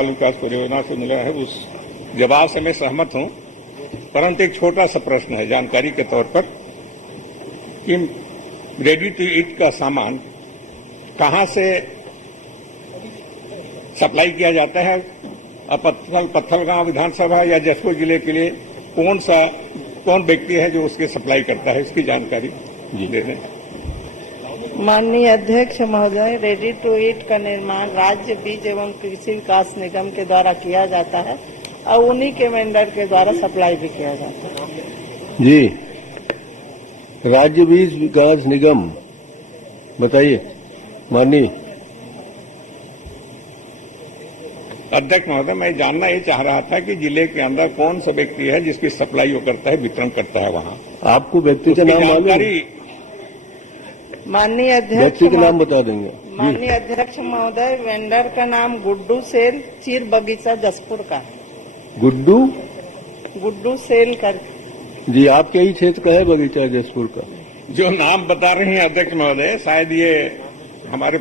विकास परियोजना से मिला है उस जवाब से मैं सहमत हूं, परंतु एक छोटा सा प्रश्न है जानकारी के तौर पर कि रेडी टू ईट का सामान कहां से सप्लाई किया जाता है। पत्थलगांव विधानसभा या जसपुर जिले के लिए कौन व्यक्ति है जो उसकी सप्लाई करता है, इसकी जानकारी दे दें। माननीय अध्यक्ष महोदय, रेडी टू ईट का निर्माण राज्य बीज एवं कृषि विकास निगम के द्वारा किया जाता है और उन्हीं के वेंडर के द्वारा सप्लाई भी किया जाता है। जी, राज्य बीज विकास निगम, बताइए माननीय अध्यक्ष महोदय। मैं जानना ये चाह रहा था कि जिले के अंदर कौन सा व्यक्ति है जिसकी सप्लाई वो करता है, वितरण करता है वहाँ। आपको व्यक्ति का नाम मालूम है? माननीय अध्यक्ष, व्यक्ति का नाम बता देंगे। माननीय अध्यक्ष महोदय, वेंडर का नाम गुड्डू सेल, चीर बगीचा जसपुर का। गुड्डू सेल कर। जी, आपके ही क्षेत्र का है बगीचा जसपुर का? जो नाम बता रहे हैं अध्यक्ष महोदय, शायद ये हमारे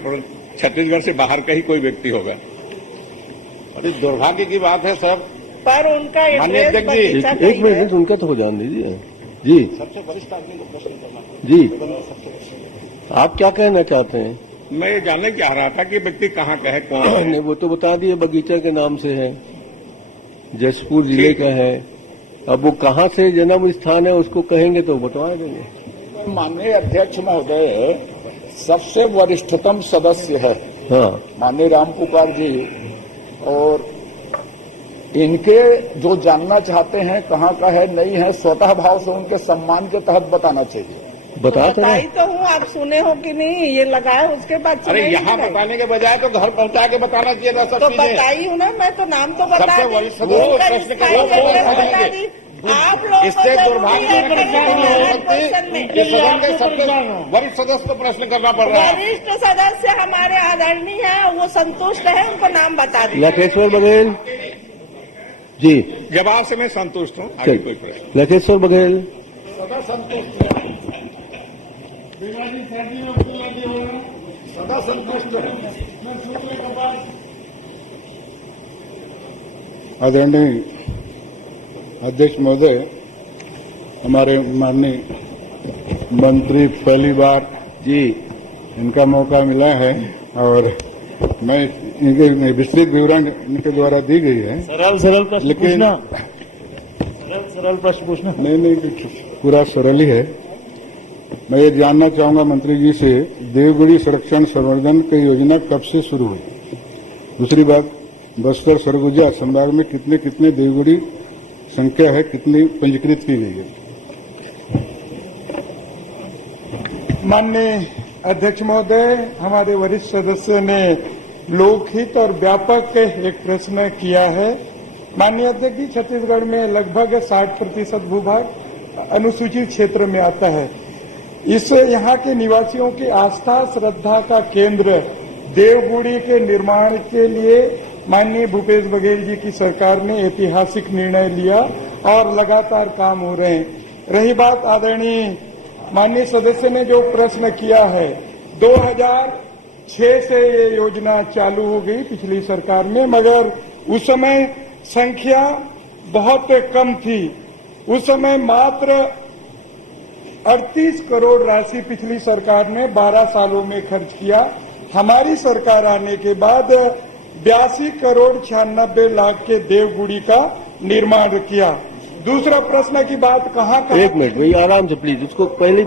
छत्तीसगढ़ से बाहर का ही कोई व्यक्ति होगा। बड़ी दुर्भाग्य की बात है सर। पर उनका माननीय अध्यक्ष जी, एक मिनट उनका तो हो जान दीजिए। जी, सबसे वरिष्ठ आदमी को प्रश्न करना। जी, आप क्या कहना चाहते हैं? मैं ये जानने चाह रहा था कि व्यक्ति कहाँ का है, कौन है। नहीं, वो तो बता दिए बगीचा के नाम से है, जसपुर जिले का है। अब वो कहाँ से जन्म स्थान है उसको कहेंगे तो बतवा देंगे। माननीय अध्यक्ष महोदय, सबसे वरिष्ठतम सदस्य है हाँ, माननीय राम पुकार जी, और इनके जो जानना चाहते हैं कहाँ का है नहीं है, स्वतः भाव से उनके सम्मान के तहत बताना चाहिए। बताई तो हूँ, आप सुने हो कि नहीं, ये लगाए उसके बाद। अरे यहाँ बताने के बजाय तो घर पहुँचा के बताना चाहिए था। सब तो बताई हूँ ना, मैं तो नाम तो बता सबसे वरिष्ठ प्रश्न करेंगे। आप लोग इससे दुर्भाग्य सबसे वरिष्ठ सदस्य को प्रश्न करना पड़ रहा है। वरिष्ठ सदस्य हमारे आदरणीय है, वो संतुष्ट है, उनको नाम बता दीजिए। लखेश्वर बघेल जी, जवाब से मैं संतुष्ट हूँ। आगे कोई प्रश्न? लखेश्वर बघेल। सदा संतुष्ट है, सदा संतुष्ट है। आदरणीय अध्यक्ष महोदय, हमारे माननीय मंत्री पहली बार जी, इनका मौका मिला है और मैं इनके विस्तृत विवरण इनके द्वारा दी गई है। सरल प्रश्न लेकिन सरल प्रश्न पूछना। नहीं, पूरा सरल ही है। मैं ये जानना चाहूंगा मंत्री जी से, देवगुड़ी संरक्षण संवर्धन की योजना कब से शुरू हुई? दूसरी बात, बस्तर सरगुजा संभाग में कितने कितने देवगुड़ी संख्या है, कितनी पंजीकृत की गई है? माननीय अध्यक्ष महोदय, हमारे वरिष्ठ सदस्य ने लोकहित और व्यापक एक प्रश्न किया है। माननीय अध्यक्ष जी, छत्तीसगढ़ में लगभग 60% भूभाग अनुसूचित क्षेत्र में आता है। इससे यहाँ के निवासियों की आस्था श्रद्धा का केंद्र देवगुड़ी के निर्माण के लिए माननीय भूपेश बघेल जी की सरकार ने ऐतिहासिक निर्णय लिया और लगातार काम हो रहे हैं। रही बात आदरणीय माननीय सदस्य ने जो प्रश्न किया है, 2006 से ये योजना चालू हो गई पिछली सरकार में, मगर उस समय संख्या बहुत कम थी। उस समय मात्र 38 करोड़ राशि पिछली सरकार ने 12 सालों में खर्च किया। हमारी सरकार आने के बाद 82 करोड़ 96 लाख के देवगुड़ी का निर्माण किया। दूसरा प्रश्न की बात कहाँ एक मिनट भैया, आराम से प्लीज, उसको पहले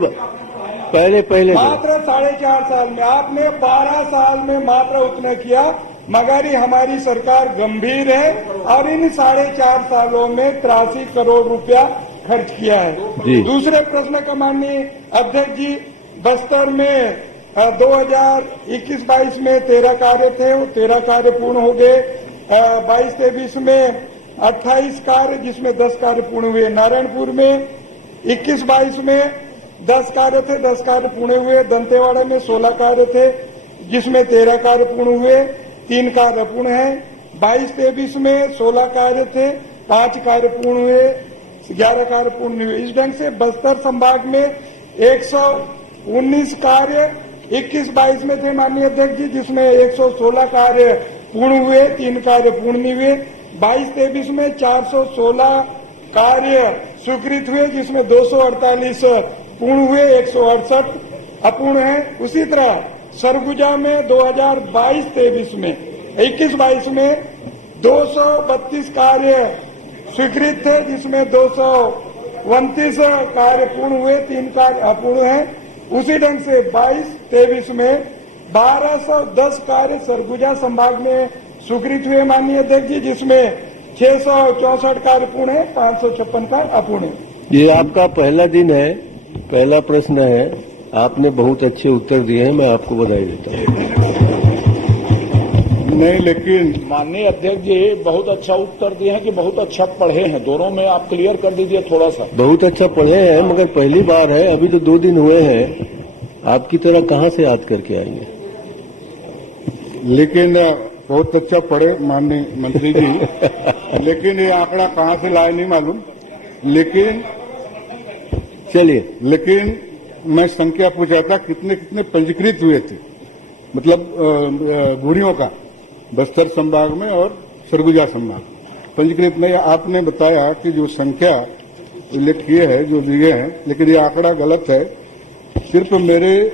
मात्र 4.5 साल में, आपने 12 साल में मात्र उतना किया, मगर ये हमारी सरकार गंभीर है और इन 4.5 सालों में 83 करोड़ रुपया खर्च किया है। दूसरे प्रश्न का माननीय अध्यक्ष जी, बस्तर में 2021-22 में 13 कार्य थे, वो 13 कार्य पूर्ण हो गए। 22-23 में 28 कार्य, जिसमें 10 कार्य पूर्ण हुए। नारायणपुर में 21-22 में 10 कार्य थे, 10 कार्य पूर्ण हुए। दंतेवाड़ा में 16 कार्य थे, जिसमें 13 कार्य पूर्ण हुए, 3 कार्य पूर्ण है। 22-23 में 16 कार्य थे, 5 कार्य पूर्ण हुए, 11 कार्य पूर्ण हुए। इस ढंग से बस्तर संभाग में 119 कार्य 21-22 में थे माननीय अध्यक्ष जी, जिसमें 116 कार्य पूर्ण हुए, 3 कार्य पूर्ण नहीं हुए। 22-23 में 416 कार्य स्वीकृत हुए, जिसमें 248 पूर्ण हुए, 168 अपूर्ण है। उसी तरह सरगुजा में 2022-23 में 21-22 में 232 कार्य स्वीकृत थे, जिसमें 229 कार्य पूर्ण हुए, 3 कार्य अपूर्ण है। उसी ढंग से 22-23 में 1210 कार्य सरगुजा संभाग में स्वीकृत हुए माननीय अध्यक्ष जी, जिसमें 664 कार्य पूर्ण है, 556 कार्य अपूर्ण है। ये आपका पहला दिन है, पहला प्रश्न है, आपने बहुत अच्छे उत्तर दिए हैं, मैं आपको बधाई देता हूँ। नहीं, लेकिन माननीय अध्यक्ष जी बहुत अच्छा उत्तर दिए हैं कि बहुत अच्छा पढ़े हैं, दोनों में आप क्लियर कर दीजिए थोड़ा सा। बहुत अच्छा पढ़े हैं, मगर पहली बार है, अभी तो 2 दिन हुए हैं, आपकी तरह कहाँ से याद करके आएंगे। लेकिन बहुत अच्छा पढ़े माननीय मंत्री जी। लेकिन ये आंकड़ा कहाँ से लाए नहीं मालूम। लेकिन चलिए, मैं संख्या पूछा था कितने कितने पंजीकृत हुए थे, मतलब बूढ़ियों का बस्तर संभाग में और सरगुजा संभाग पंजीकृत नहीं। आपने बताया कि जो संख्या उल्लेख किए है, जो दिए हैं, लेकिन ये आंकड़ा गलत है। सिर्फ मेरे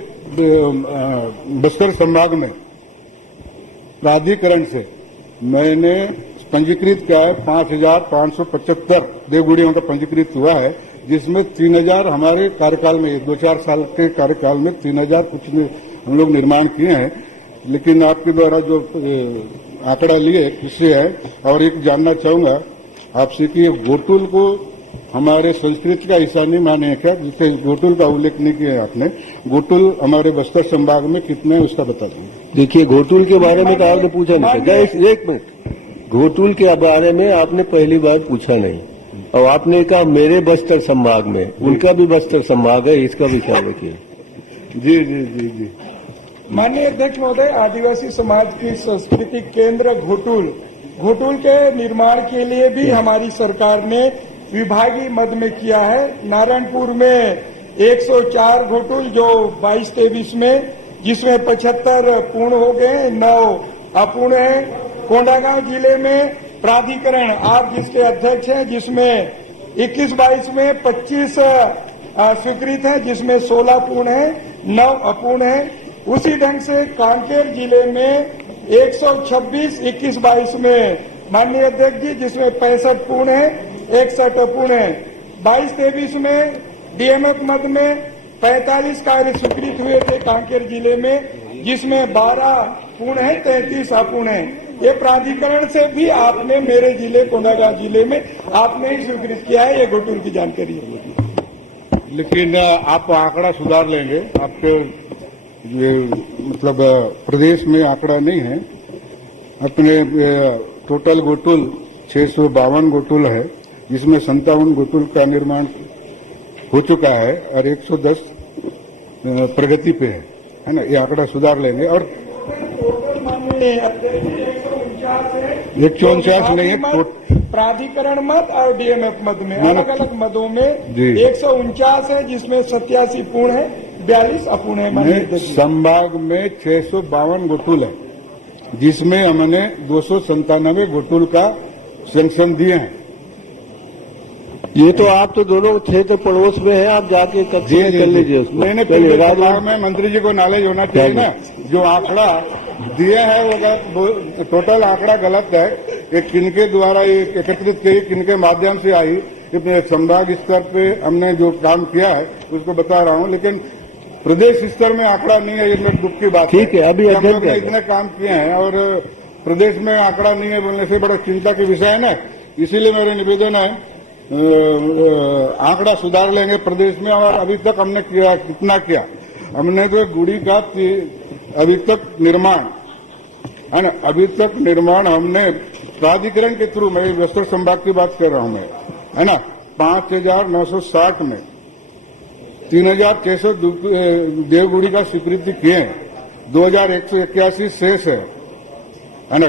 बस्तर संभाग में प्राधिकरण से मैंने पंजीकृत किया है 5575 देवगुड़ियों का पंजीकृत हुआ है, जिसमें 3000 हमारे कार्यकाल में 2-4 साल के कार्यकाल में 3000 कुछ हम लोग निर्माण किए हैं। लेकिन आपके द्वारा जो आंकड़ा लिए किससे है, और एक जानना चाहूंगा आपसे कि ये घोटुल को हमारे संस्कृत का हिस्सा नहीं माने क्या, जिससे घोटुल का उल्लेख नहीं किया आपने। घोटुल हमारे बस्तर संभाग में कितने हैं उसका बता देंगे। देखिए, घोटुल के बारे में तो आपने पूछा नहीं था। एक मिनट, घोटुल के बारे में आपने पहली बार पूछा नहीं, और आपने कहा मेरे बस्तर संभाग में, उनका भी बस्तर संभाग है, इसका भी ख्याल रखिए। जी जी जी जी। माननीय अध्यक्ष महोदय, आदिवासी समाज की सांस्कृतिक केंद्र घोटुल के निर्माण के लिए भी हमारी सरकार ने विभागीय मद में किया है। नारायणपुर में 104 घोटुल जो 22-23 में, जिसमें 75 पूर्ण हो गए, 9 अपूर्ण है। कोंडागांव जिले में प्राधिकरण आप जिसके अध्यक्ष हैं, जिसमें 21-22 में 25 स्वीकृत है, जिसमें 16 पूर्ण है, 9 अपूर्ण है। उसी ढंग से कांकेर जिले में 126 21-22 में माननीय अध्यक्ष जी, जिसमें 65 पूर्ण है, 61 अपूर्ण है। 22-23 में डीएमएफ मद में 45 कार्य स्वीकृत हुए थे कांकेर जिले में, जिसमें 12 पूर्ण है, 33 अपूर्ण है। ये प्राधिकरण से भी आपने मेरे जिले कोंडागांव जिले में आपने ही स्वीकृत किया है, ये घोटुल की जानकारी है। लेकिन आप आंकड़ा सुधार लेंगे, आपके ये मतलब प्रदेश में आंकड़ा नहीं है। अपने टोटल घोटुल 652 घोटुल है, जिसमें 57 घोटुल का निर्माण हो चुका है और 110 प्रगति पे है ना। ये आंकड़ा सुधार लेंगे। और 149 नहीं, प्राधिकरण मद और डीएमएफ मद में अलग अलग मदों में 149 है, जिसमें 87 पूर्ण है, 42 अपूर्ण है। संभाग में 652 घोटुल है, जिसमें हमने 297 घोटुल का सैंक्शन दिए हैं। ये तो आप तो दोनों क्षेत्र पड़ोस में हैं, आप जाके कक्षा कर लीजिए उसको। मैंने मंत्री जी को नॉलेज होना चाहिए ना। जो आंकड़ा दिए हैं वो टोटल आंकड़ा गलत है। ये किनके द्वारा ये एकत्रित की, किनके माध्यम से आई, संभाग स्तर पे हमने जो काम किया है उसको बता रहा हूँ। लेकिन प्रदेश स्तर में आंकड़ा नहीं है, ये मेरे दुख की बात है। ठीक है, अभी हम लोग ने इतने काम किए हैं और प्रदेश में आंकड़ा नहीं है बोलने से बड़ा चिंता के विषय है ना। इसीलिए मेरे निवेदन है, आंकड़ा सुधार लेंगे प्रदेश में। और अभी तक हमने किया, कितना किया हमने तो गुड़ी का अभी तक निर्माण है ना, अभी तक निर्माण हमने प्राधिकरण के थ्रू, मैं बस्तर संभाग की बात कर रहा हूं मैं, है ना, 5960 में 3600 देवगुड़ी का स्वीकृति किए हैं, 2181 शेष है ना,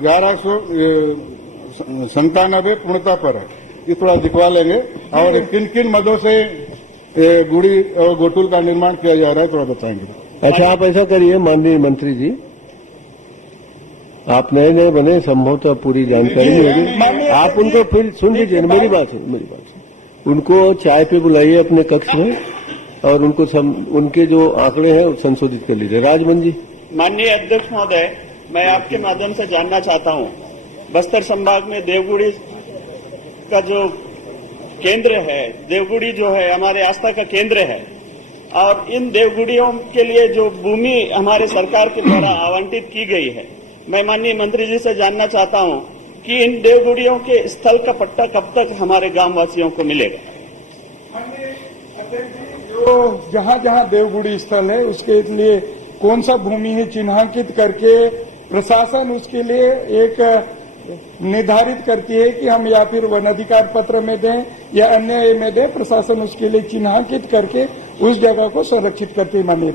1197 पूर्णता पर है। ये थोड़ा दिखवा लेंगे। और किन किन मदों से गुड़ी और घोटुल का निर्माण किया जा रहा है थोड़ा बताएंगे। अच्छा, आप ऐसा करिए माननीय मंत्री जी, आप नए नए बने, संभवतः पूरी जानकारी नहीं होगी। आप उनको फिर सुन लीजिए, मेरी बात है। उनको चाय पे बुलाइए अपने कक्ष में और उनको उनके जो आंकड़े हैं संशोधित कर लीजिए। राजमन जी। माननीय अध्यक्ष महोदय, मैं आपके माध्यम से जानना चाहता हूं, बस्तर संभाग में देवगुड़ी का जो केंद्र है, देवगुड़ी जो है हमारे आस्था का केंद्र है, और इन देवगुड़ियों के लिए जो भूमि हमारे सरकार के द्वारा आवंटित की गई है, मैं माननीय मंत्री जी से जानना चाहता हूं कि इन देवगुड़ियों के स्थल का पट्टा कब तक हमारे गांव वासियों को मिलेगा। जो जहां जहां देवगुड़ी स्थल है उसके लिए कौन सा भूमि है चिन्हांकित करके प्रशासन उसके लिए एक निर्धारित करती है कि हम या फिर वन अधिकार पत्र में दें या अन्य में दें। प्रशासन उसके लिए चिन्हांकित करके उस जगह को संरक्षित करती है। माननीय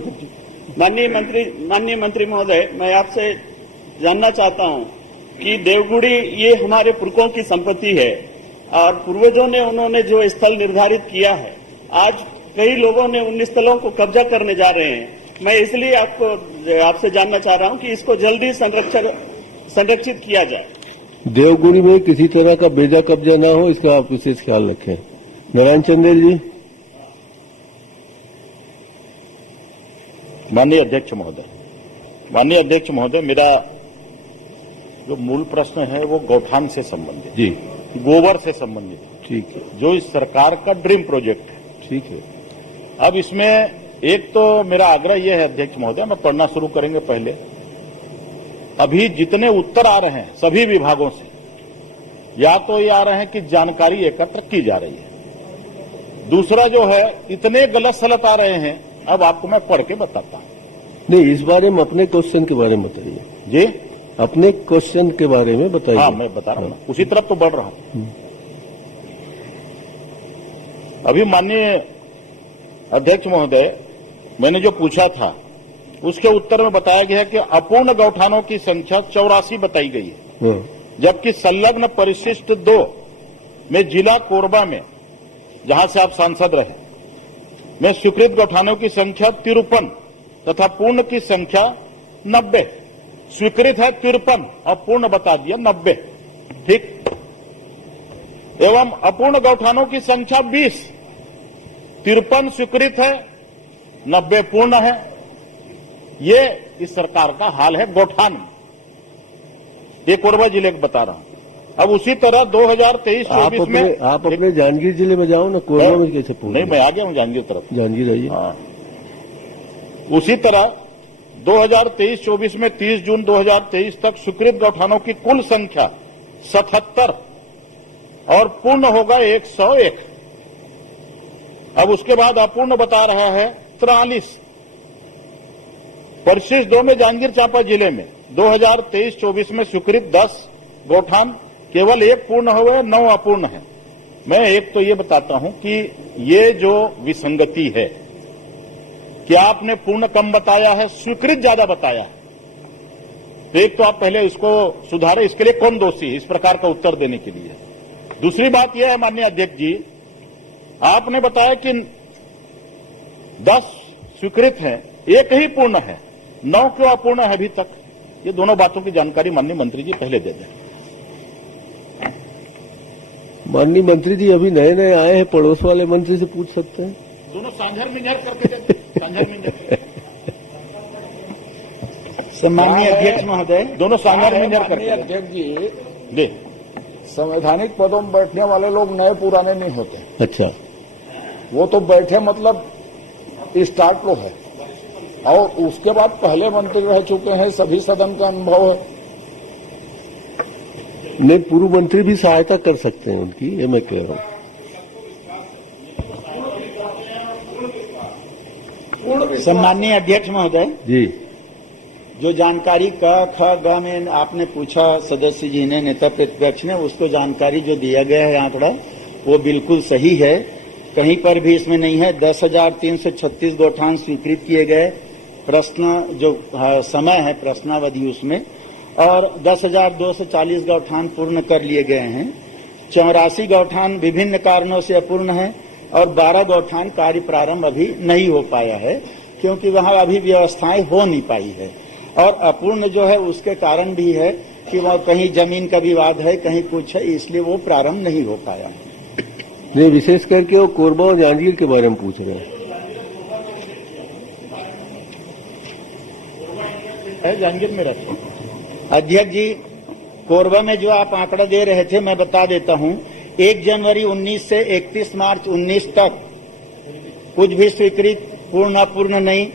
मंत्री महोदय, मैं आपसे जानना चाहता हूं कि देवगुड़ी ये हमारे पुरखों की संपत्ति है और पूर्वजों ने उन्होंने जो स्थल निर्धारित किया है, आज कई लोगों ने उन स्थलों को कब्जा करने जा रहे हैं। मैं इसलिए आपसे जानना चाह रहा हूं कि इसको जल्दी संरक्षित किया जाए। देवगुड़ी में किसी तरह का बेजा कब्जा न हो, इसका आप विशेष ख्याल रखें। नारायण चंदेल जी। माननीय अध्यक्ष महोदय, मेरा जो मूल प्रश्न है वो गौठान से संबंधित, जी, गोबर से संबंधित, ठीक है, जो इस सरकार का ड्रीम प्रोजेक्ट है। ठीक है। अब इसमें एक तो मेरा आग्रह यह है अध्यक्ष महोदय, मैं पढ़ना शुरू करेंगे पहले, अभी जितने उत्तर आ रहे हैं सभी विभागों से, या तो ये आ रहे हैं कि जानकारी एकत्र की जा रही है, दूसरा जो है इतने गलत सलत आ रहे हैं, अब आपको मैं पढ़ के बताता हूं। नहीं, इस बारे में अपने क्वेश्चन के बारे में बताइए जी, अपने क्वेश्चन के बारे में बताइए। हाँ, मैं बता रहा हूं, उसी तरफ तो बढ़ रहा हूं। अभी माननीय अध्यक्ष महोदय, मैंने जो पूछा था उसके उत्तर में बताया गया है कि अपूर्ण गौठानों की संख्या 84 बताई गई है, जबकि संलग्न परिशिष्ट 2 में जिला कोरबा में, जहां से आप सांसद रहे, में स्वीकृत गौठानों की संख्या 53 तथा पूर्ण की संख्या 90। स्वीकृत है 53 और पूर्ण बता दिया 90, ठीक। एवं अपूर्ण गौठानों की संख्या 20, 53 स्वीकृत है, 90 पूर्ण है। ये इस सरकार का हाल है गौठान में। ये कोरबा जिले को बता रहा हूं। अब उसी तरह 2023-24 में आप अपने जांजगीर जिले में जाओ ना, कोरबा में कैसे पूछ? नहीं, मैं आ गया हूं जांजगीर तरफ। जांजगीर आइए। हाँ, उसी तरह 2023-24 में 30 जून 2023 तक स्वीकृत गौठानों की कुल संख्या 77 और पूर्ण होगा 101। अब उसके बाद अपूर्ण बता रहा है 43। परिशिष्ट 2 में जांजगीर चांपा जिले में 2023-24 में स्वीकृत 10 गौठान, केवल 1 पूर्ण हुए, 9 अपूर्ण है। मैं एक तो ये बताता हूं कि ये जो विसंगति है कि आपने पूर्ण कम बताया है, स्वीकृत ज्यादा बताया है, तो एक तो आप पहले इसको सुधारें। इसके लिए कौन दोषी है इस प्रकार का उत्तर देने के लिए? दूसरी बात यह है माननीय अध्यक्ष जी, आपने बताया कि 10 स्वीकृत हैं, 1 ही पूर्ण है, 9 क्यों अपूर्ण है अभी तक? ये दोनों बातों की जानकारी माननीय मंत्री जी पहले दे दें। माननीय मंत्री जी अभी नए नए आए हैं, पड़ोस वाले मंत्री से पूछ सकते हैं। दोनों सांझर मिंजर करके देते, सांझर मिंजर। सम्माननीय अध्यक्ष महोदय, दोनों सांझर मिंजर करके अध्यक्ष जी, दे। संवैधानिक पदों में बैठने वाले लोग नए पुराने नहीं होते। अच्छा, वो तो बैठे मतलब स्टार्ट लो है, और उसके बाद पहले मंत्री रह चुके हैं, सभी सदन का अनुभव है। नहीं, पूर्व मंत्री भी सहायता कर सकते हैं उनकी, ये मैं कह रहा हूं। सम्माननीय अध्यक्ष महोदय जी, जो जानकारी क ख ग में आपने पूछा सदस्य जी ने, नेता प्रतिपक्ष ने, उसको जानकारी जो दिया गया है आंकड़ा वो बिल्कुल सही है, कहीं पर भी इसमें नहीं है। 10,336 गौठान स्वीकृत किए गए, प्रश्न जो समय है प्रश्नावधि उसमें, और 10,240 गौठान पूर्ण कर लिए गए हैं। 84 गौठान विभिन्न कारणों से अपूर्ण है और 12 गौठान कार्य प्रारंभ अभी नहीं हो पाया है, क्योंकि वहां अभी व्यवस्थाएं हो नहीं पाई है। और अपूर्ण जो है उसके कारण भी है कि वह कहीं जमीन का विवाद है, कहीं कुछ है, इसलिए वो प्रारंभ नहीं हो पाया। नहीं, विशेष करके वो कोरबा और जांजगीर के बारे में पूछ रहे हैं। जांजगीर में रहते हैं। अध्यक्ष जी, कोरबा में जो आप आंकड़ा दे रहे थे मैं बता देता हूं। 1 जनवरी 19 से 31 मार्च 19 तक कुछ भी स्वीकृत पूर्ण अपूर्ण नहीं।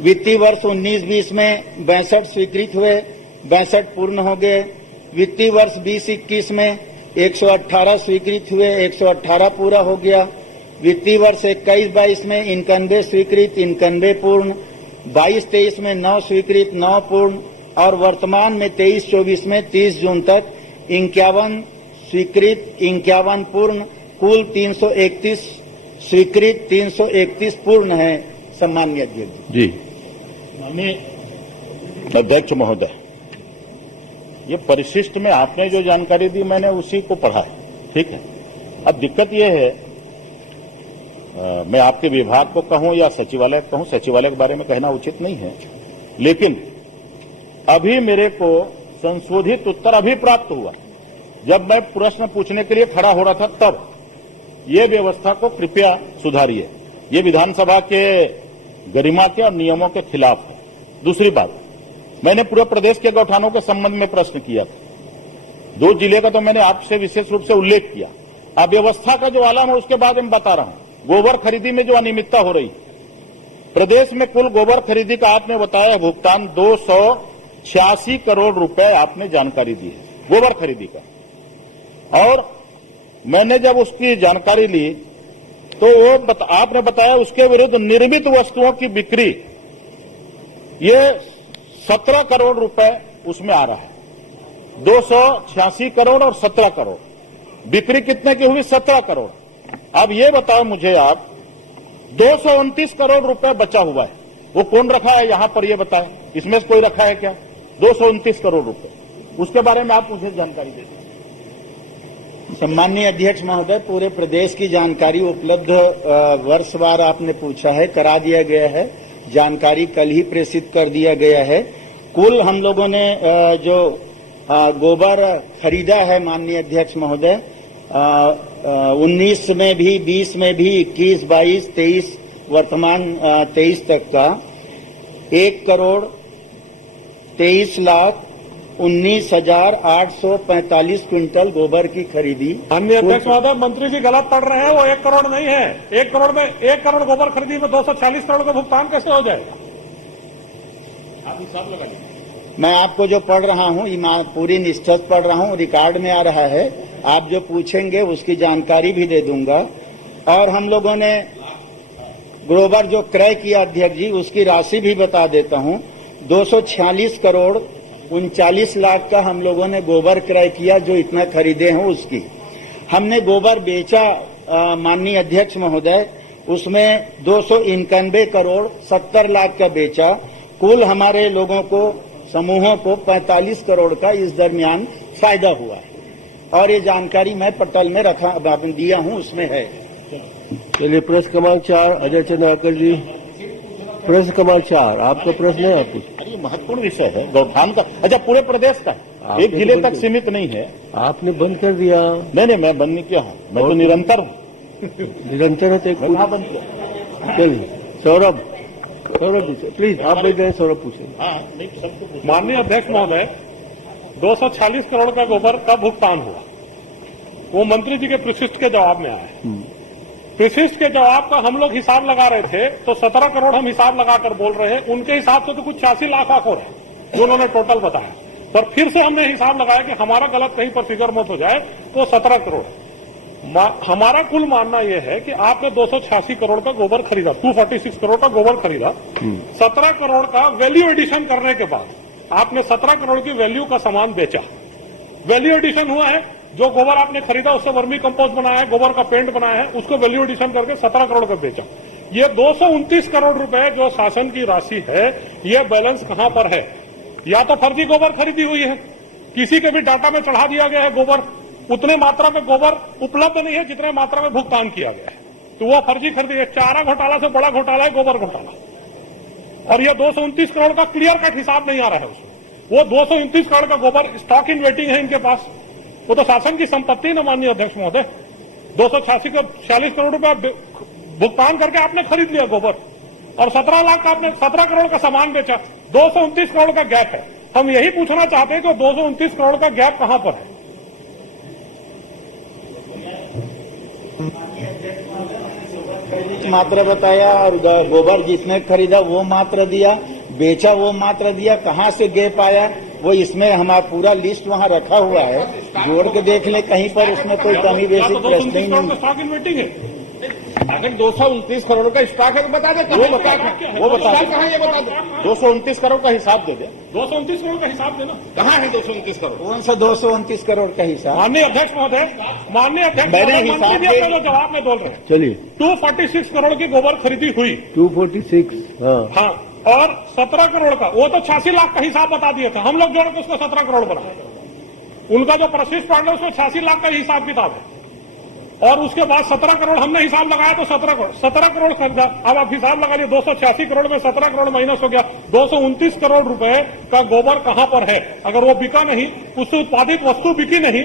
वित्तीय वर्ष 19-20 में 62 स्वीकृत हुए, 62 पूर्ण हो गए। वित्तीय वर्ष 20-21 में 118 स्वीकृत हुए, 118 पूरा हो गया। वित्तीय वर्ष 21-22 में 91 स्वीकृत, 91 पूर्ण। 22-23 में 9 स्वीकृत, 9 पूर्ण। और वर्तमान में 23-24 में 30 जून तक 51 स्वीकृत, 51 पूर्ण, कुल 331 स्वीकृत, 331 पूर्ण है। सम्माननीय अध्यक्ष जी। माननीय अध्यक्ष महोदय, ये परिशिष्ट में आपने जो जानकारी दी मैंने उसी को पढ़ा है, ठीक है। अब दिक्कत ये है, मैं आपके विभाग को कहूं या सचिवालय को कहूं, सचिवालय के बारे में कहना उचित नहीं है, लेकिन अभी मेरे को संशोधित उत्तर अभी प्राप्त हुआ। जब मैं प्रश्न पूछने के लिए खड़ा हो रहा था तब ये व्यवस्था को कृपया सुधारिए, ये विधानसभा के गरिमा के और नियमों के खिलाफ है। दूसरी बात, मैंने पूरे प्रदेश के गौठानों के संबंध में प्रश्न किया था। 2 जिले का तो मैंने आपसे विशेष रूप से उल्लेख किया। अब व्यवस्था का जो आलम है उसके बाद मैं बता रहा हूं। गोबर खरीदी में जो अनियमितता हो रही, प्रदेश में कुल गोबर खरीदी का आपने बताया भुगतान 286 करोड़ रुपए आपने जानकारी दी है गोबर खरीदी का। और मैंने जब उसकी जानकारी ली तो वो आपने बताया उसके विरुद्ध निर्मित वस्तुओं की बिक्री ये 17 करोड़ रुपए उसमें आ रहा है। 286 करोड़ और 17 करोड़, बिक्री कितने की हुई? 17 करोड़। अब ये बताओ मुझे आप, 229 करोड़ रुपए बचा हुआ है, वो कौन रखा है यहां पर ये बताएं, इसमें से कोई रखा है क्या? 229 करोड़ रुपए, उसके बारे में आप मुझे जानकारी दे दें। सम्माननीय अध्यक्ष महोदय, पूरे प्रदेश की जानकारी उपलब्ध वर्षवार आपने पूछा है, करा दिया गया है। जानकारी कल ही प्रेषित कर दिया गया है। कुल हम लोगों ने जो गोबर खरीदा है माननीय अध्यक्ष महोदय, 19 में भी, 20 में भी, 21, 22, 23, वर्तमान 23 तक का 1,23,19,845 क्विंटल गोबर की खरीदी। माननीय अध्यक्ष महोदय, मंत्री जी गलत पढ़ रहे हैं, वो 1 करोड़ नहीं है। 1 करोड़ में 1 करोड़ गोबर खरीदी में 240 करोड़ का भुगतान कैसे हो जाएगा? आप हिसाब लगा लीजिए। मैं आपको जो पढ़ रहा हूं पूरी निष्ठा पढ़ रहा हूं, रिकॉर्ड में आ रहा है। आप जो पूछेंगे उसकी जानकारी भी दे दूंगा। और हम लोगों ने गोबर जो क्रय किया अध्यक्ष जी, उसकी राशि भी बता देता हूं। 246 करोड़ 39 लाख का हम लोगों ने गोबर क्रय किया, जो इतना खरीदे हैं उसकी। हमने गोबर बेचा माननीय अध्यक्ष महोदय, उसमें 291 करोड़ 70 लाख का बेचा। कुल हमारे लोगों को, समूहों को 45 करोड़ का इस दरमियान फायदा हुआ है। और ये जानकारी मैं पटल में दिया हूं, उसमें है। चलिए, प्रश्न क्रमांक 4 अजय चंद्राकर जी। प्रश्न क्रमांक 4 आपका प्रश्न है? आप कुछ ये महत्वपूर्ण विषय है गौठान का। अच्छा, पूरे प्रदेश का, एक जिले तक सीमित नहीं है। आपने बंद कर दिया। नहीं, मैं बंद नहीं किया हूं, मैं तो निरंतर हूं। निरंतर है तो एक कहाँ बंद किया? चलिए, सौरभ जी प्लीज आप बैठ जाए, सौरभ पूछे। माननीय अध्यक्ष महोदय, 246 करोड़ का गोबर का भुगतान हुआ, वो मंत्री जी के प्रशिष्ट के जवाब में आया है। प्रशिष्ट के जवाब का हम लोग हिसाब लगा रहे थे तो 17 करोड़ हम हिसाब लगाकर बोल रहे हैं, उनके हिसाब से तो कुछ 86 लाख और है जो उन्होंने टोटल बताया। पर फिर से हमने हिसाब लगाया कि हमारा गलत कहीं पर फिगर मत हो जाए, तो 17 करोड़। हमारा कुल मानना यह है कि आपने 286 करोड़ का गोबर खरीदा, 246 करोड़ का गोबर खरीदा। 17 करोड़ का वैल्यू एडिशन करने के बाद आपने 17 करोड़ की वैल्यू का सामान बेचा। वैल्यू एडिशन हुआ है, जो गोबर आपने खरीदा उससे वर्मी कंपोस्ट बनाया है, गोबर का पेंट बनाया है, उसको वैल्यू एडिशन करके 17 करोड़ का बेचा। ये 229 करोड़ रुपए जो शासन की राशि है, ये बैलेंस कहां पर है? या तो फर्जी गोबर खरीदी हुई है, किसी के भी डाटा में चढ़ा दिया गया है गोबर, उतने मात्रा में गोबर उपलब्ध नहीं है जितने मात्रा में भुगतान किया गया है, तो वो फर्जी खरीदी है। चारा घोटाला से बड़ा घोटाला है गोबर घोटाला। और ये 229 करोड़ का क्लियर कट हिसाब नहीं आ रहा है उसमें। वो 229 करोड़ का गोबर स्टॉक इन वेटिंग है इनके पास, वो तो शासन की संपत्ति न माननीय अध्यक्ष महोदय। 246 करोड़ रुपया भुगतान करके आपने खरीद लिया गोबर और 17 लाख का आपने 17 करोड़ का सामान बेचा। 229 करोड़ का गैप है। हम यही पूछना चाहते हैं कि 229 करोड़ का गैप कहां पर है। मात्रा बताया और गोबर जिसने खरीदा वो मात्रा दिया, बेचा वो मात्रा दिया, कहाँ से गैप आया वो इसमें हमारा पूरा लिस्ट वहाँ रखा हुआ है, जोड़ के देख ले कहीं पर उसमें कोई कमी बेसिक प्रश्न ही नहीं। स्टॉक इन वेटिंग है। अगर 229 करोड़ का स्टॉक है तो बता दे, वो बता कहाँ, ये बता दो। 229 करोड़ का हिसाब दे दे। 229 करोड़ का हिसाब देना। कहाँ है 229 करोड़? कौन सा 229 करोड़ का हिसाब? माननीय अध्यक्ष महोदय, माननीय अध्यक्ष मैंने महोदय, हिसाब मंत्री जी अपने जवाब में बोल रहे हैं। चलिए 246 करोड़ की गोबर खरीदी हुई। 246, हाँ हाँ, और 17 करोड़ का, वो तो 86 लाख का हिसाब बता दिए थे, हम लोग जोड़ के उसको 17 करोड़ बना। उनका जो प्रशिष्ट पांडे उसमें 86 लाख का हिसाब किताब है। और उसके बाद 17 करोड़ हमने हिसाब लगाया तो 17 करोड़ खरीदा। अब आप हिसाब लगा लिए, 286 करोड़ में 17 करोड़ माइनस हो गया। 229 करोड़ रुपए का गोबर कहां पर है? अगर वो बिका नहीं, उससे उत्पादित वस्तु बिकी नहीं,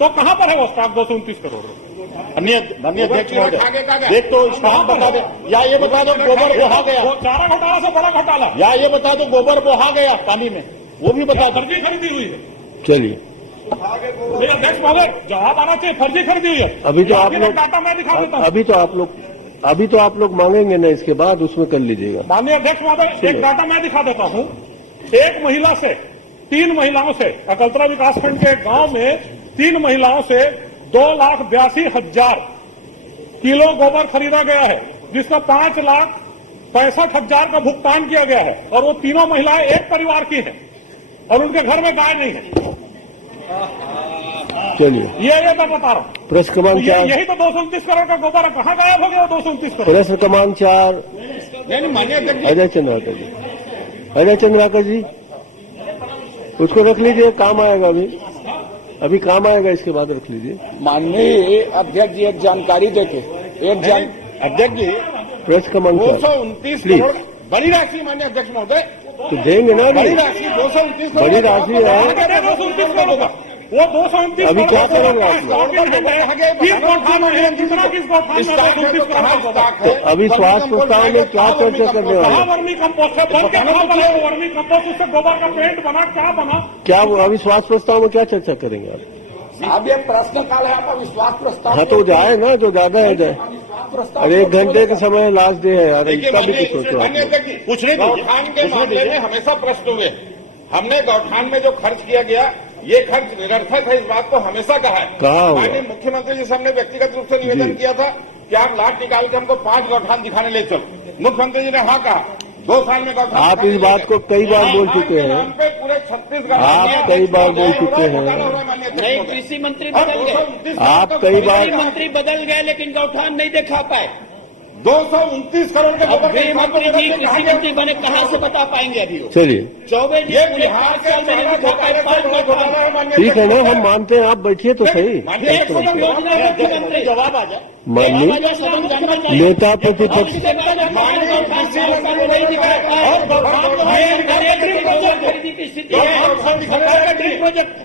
तो कहां पर है वो स्टॉक 229 करोड़? माननीय अध्यक्ष महोदय, देख तो स्टॉक बता दे, या ये बता दो गोबर बहा गया, वो चारा घोटाला से बड़ा घोटाला, या ये बता दो गोबर बहा गया पानी में, वो भी बता दो। फर्जी खरीदी हुई है। चलिए मेरे अध्यक्ष महोदय, जवाब आना चाहिए, फर्जी खरीदी हुई है। अभी तो आप लोग डाटा मैं दिखा देता हूँ। अभी तो आप लोग मांगेंगे ना, इसके बाद उसमें कर लीजिएगा। माननीय अध्यक्ष महोदय, एक डाटा मैं दिखा देता हूँ। एक महिला से 3 महिलाओं से, अकलतरा विकासखंड के गांव में 3 महिलाओं से 2,82,000 किलो गोबर खरीदा गया है, जिसका 5,65,000 का भुगतान किया गया है। और वो तीनों महिलाएं एक परिवार की हैं और उनके घर में गाय नहीं है। चलिए ये मैं बता रहा हूँ। प्रश्न क्रमांक 4, यही तो 229 करोड़ का गोबर है, कहाँ गायब हो गया 229 करोड़? प्रश्न क्रमांक 4, माननीय अध्यक्ष अजय चंद्राकर जी, अजय चंद्राकर जी, उसको रख लीजिए, काम आएगा। अभी काम आएगा, इसके बाद रख लीजिए। माननीय अध्यक्ष जी एक जानकारी देके, अध्यक्ष जी प्रश्न क्रमांक 4, 229 करोड़ बड़ी राशि, माननीय अध्यक्ष महोदय, तो देंगे ना बड़ी अभी। राशि 229 करोड़, बड़ी राशि है। 229 करोड़ का वो 229 अभी क्या करोगे आप लोग? तो अभी स्वास्थ्य प्रस्ताव में क्या चर्चा करने वाले हैं? वर्मी कंपोस्ट है, बन के कहाँ बना वो वर्मी कंपोस्ट? उससे गोबर का पेंट बना, क्या बना? क्या अभी स्वास्थ्य प्रस्ताव में क्या चर्चा करेंगे आप? अब ये प्रश्न काल है, आपका विश्वास प्रस्ताव। हाँ तो जाए ना, जो ज्यादा है जाए। अरे 1 घंटे का समय लास्ट डे है यार, इसका भी कुछ सोचो। गौठान के मामले में हमेशा प्रश्न हुए। हमने गौठान में जो खर्च किया गया, ये खर्च निरर्थक है, इस बात को हमेशा कहा है। कहा हुआ? माननीय मुख्यमंत्री जी से हमने व्यक्तिगत रूप से निवेदन किया था कि आप लाट निकाल के हमको 5 गौठान दिखाने ले चलो। मुख्यमंत्री जी ने हाँ कहा। 2 साल में गौठान आप इस बात को कई बार बोल चुके हैं। पूरे छत्तीसगढ़ आप कई बार बोल चुके हैं। नहीं, कृषि मंत्री बदल गए, आप कई बार मंत्री बदल गए, लेकिन गौठान नहीं दिखा पाए। 229 करोड़ के अब गृह मंत्री जी कृषि मंत्री बने, कहाँ से बता पाएंगे अभी? चलिए 24 जी पूरे 5 साल में नहीं दिखा पाए 5 गौठान। ठीक है ना, हम मानते हैं, आप बैठिए तो सही। योजना मुख्यमंत्री जवाब आ जाए, माननीय सदन जानना चाहिए। नेता प्रतिपक्ष,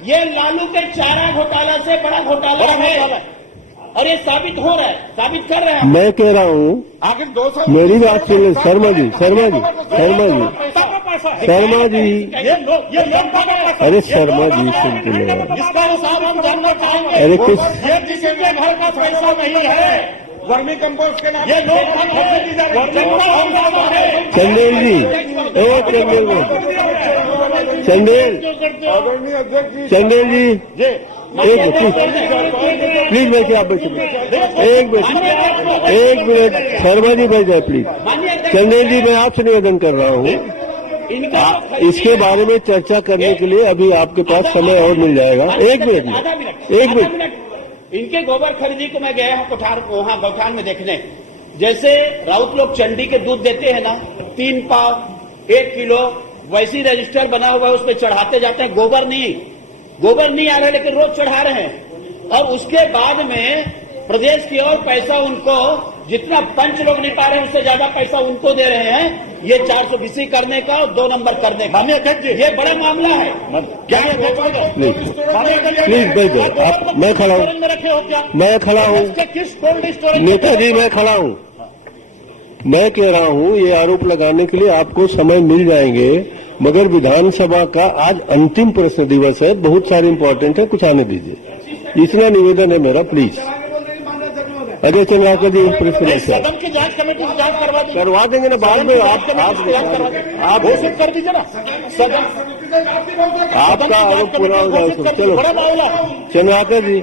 ये लालू के चारा घोटाला से बड़ा घोटाला है, और ये साबित हो रहा है, साबित कर रहे हैं। मैं कह रहा हूँ, आखिर 200 मेरी बात सुनिए। शर्मा जी, शर्मा जी, अरे शर्मा जी सुनते हैं। इसका हिसाब हम जानना चाहेंगे। अरे किस, ये किसी के घर का पैसा नहीं है, वर्मी कंपोस्ट के नाम ये लोग चंदेल जी, चंदेल जी, एक प्लीज बैठिए, आप बैठिए, एक मिनट शर्मा जी बैठ जाए प्लीज। चंदेल जी, मैं आपसे निवेदन कर रहा हूँ, इसके बारे में चर्चा करने के लिए अभी आपके पास समय और मिल जाएगा। एक मिनट। इनके गोबर खरीदी को मैं गया हूँ वहाँ गौठान में देखने। जैसे राउत लोग चंडी के दूध देते हैं ना, 3 पाव 1 किलो, वैसी रजिस्टर बना हुआ है, उस पर चढ़ाते जाते हैं। गोबर नहीं आ रहा है, लेकिन रोज चढ़ा रहे हैं। और उसके बाद में प्रदेश की ओर पैसा उनको जितना पंच लोग नहीं पा रहे हैं उससे ज्यादा पैसा उनको दे रहे हैं। ये 420 करने का और 2 नंबर करने का माननीय अध्यक्ष जी, ये बड़ा मामला है। क्या ये प्लीज बैठ जाओ आप। मैं खड़ा हूँ, में रखे हो क्या? मैं खड़ा हूँ किस कोल्ड स्टोरेज? नेताजी मैं खड़ा हूँ। मैं कह रहा हूँ ये आरोप लगाने के लिए आपको समय मिल जाएंगे, मगर विधानसभा का आज अंतिम प्रश्न दिवस है, बहुत सारे इंपॉर्टेंट है, कुछ आने दीजिए। इतना निवेदन है मेरा, प्लीज। अजय चंद्राकर जी, प्रश्न सदन की जांच कमेटी से जांच करवा देंगे ना बाद में। आप घोषित कर दीजिए ना सदन। आपका आरोप पूरा हो जाए। चलो बड़ा मामला है। चंद्राकर जी,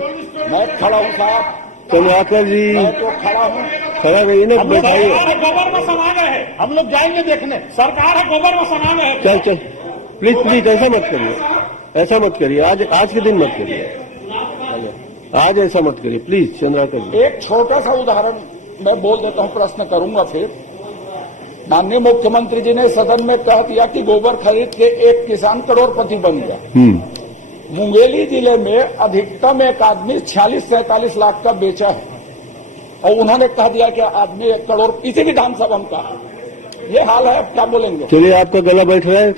मैं खड़ा हूँ साहब, चंद्राकर जी तो खड़ा हूँ। खड़ा रहिए ना, बैठाइए। गोबर में समा गए हैं, हम लोग जाएंगे देखने। सरकार है गोबर में समा गए हैं। चल प्लीज प्लीज ऐसा मत करिए, ऐसा मत करिए। आज के दिन मत करिए, आज ऐसा मत करिए प्लीज। चंद्राकर जी, एक छोटा सा उदाहरण मैं बोल देता हूँ, प्रश्न करूंगा फिर। माननीय मुख्यमंत्री जी ने सदन में कह दिया कि गोबर खरीद के एक किसान करोड़पति बन गया। मुंगेली जिले में अधिकतम एक आदमी 46-47 लाख का बेचा है और उन्होंने कह दिया कि आदमी 1 करोड़, इसी विधानसभा का ये हाल है। अब क्या बोलेंगे? चलिए आपका गला बैठ रहा है,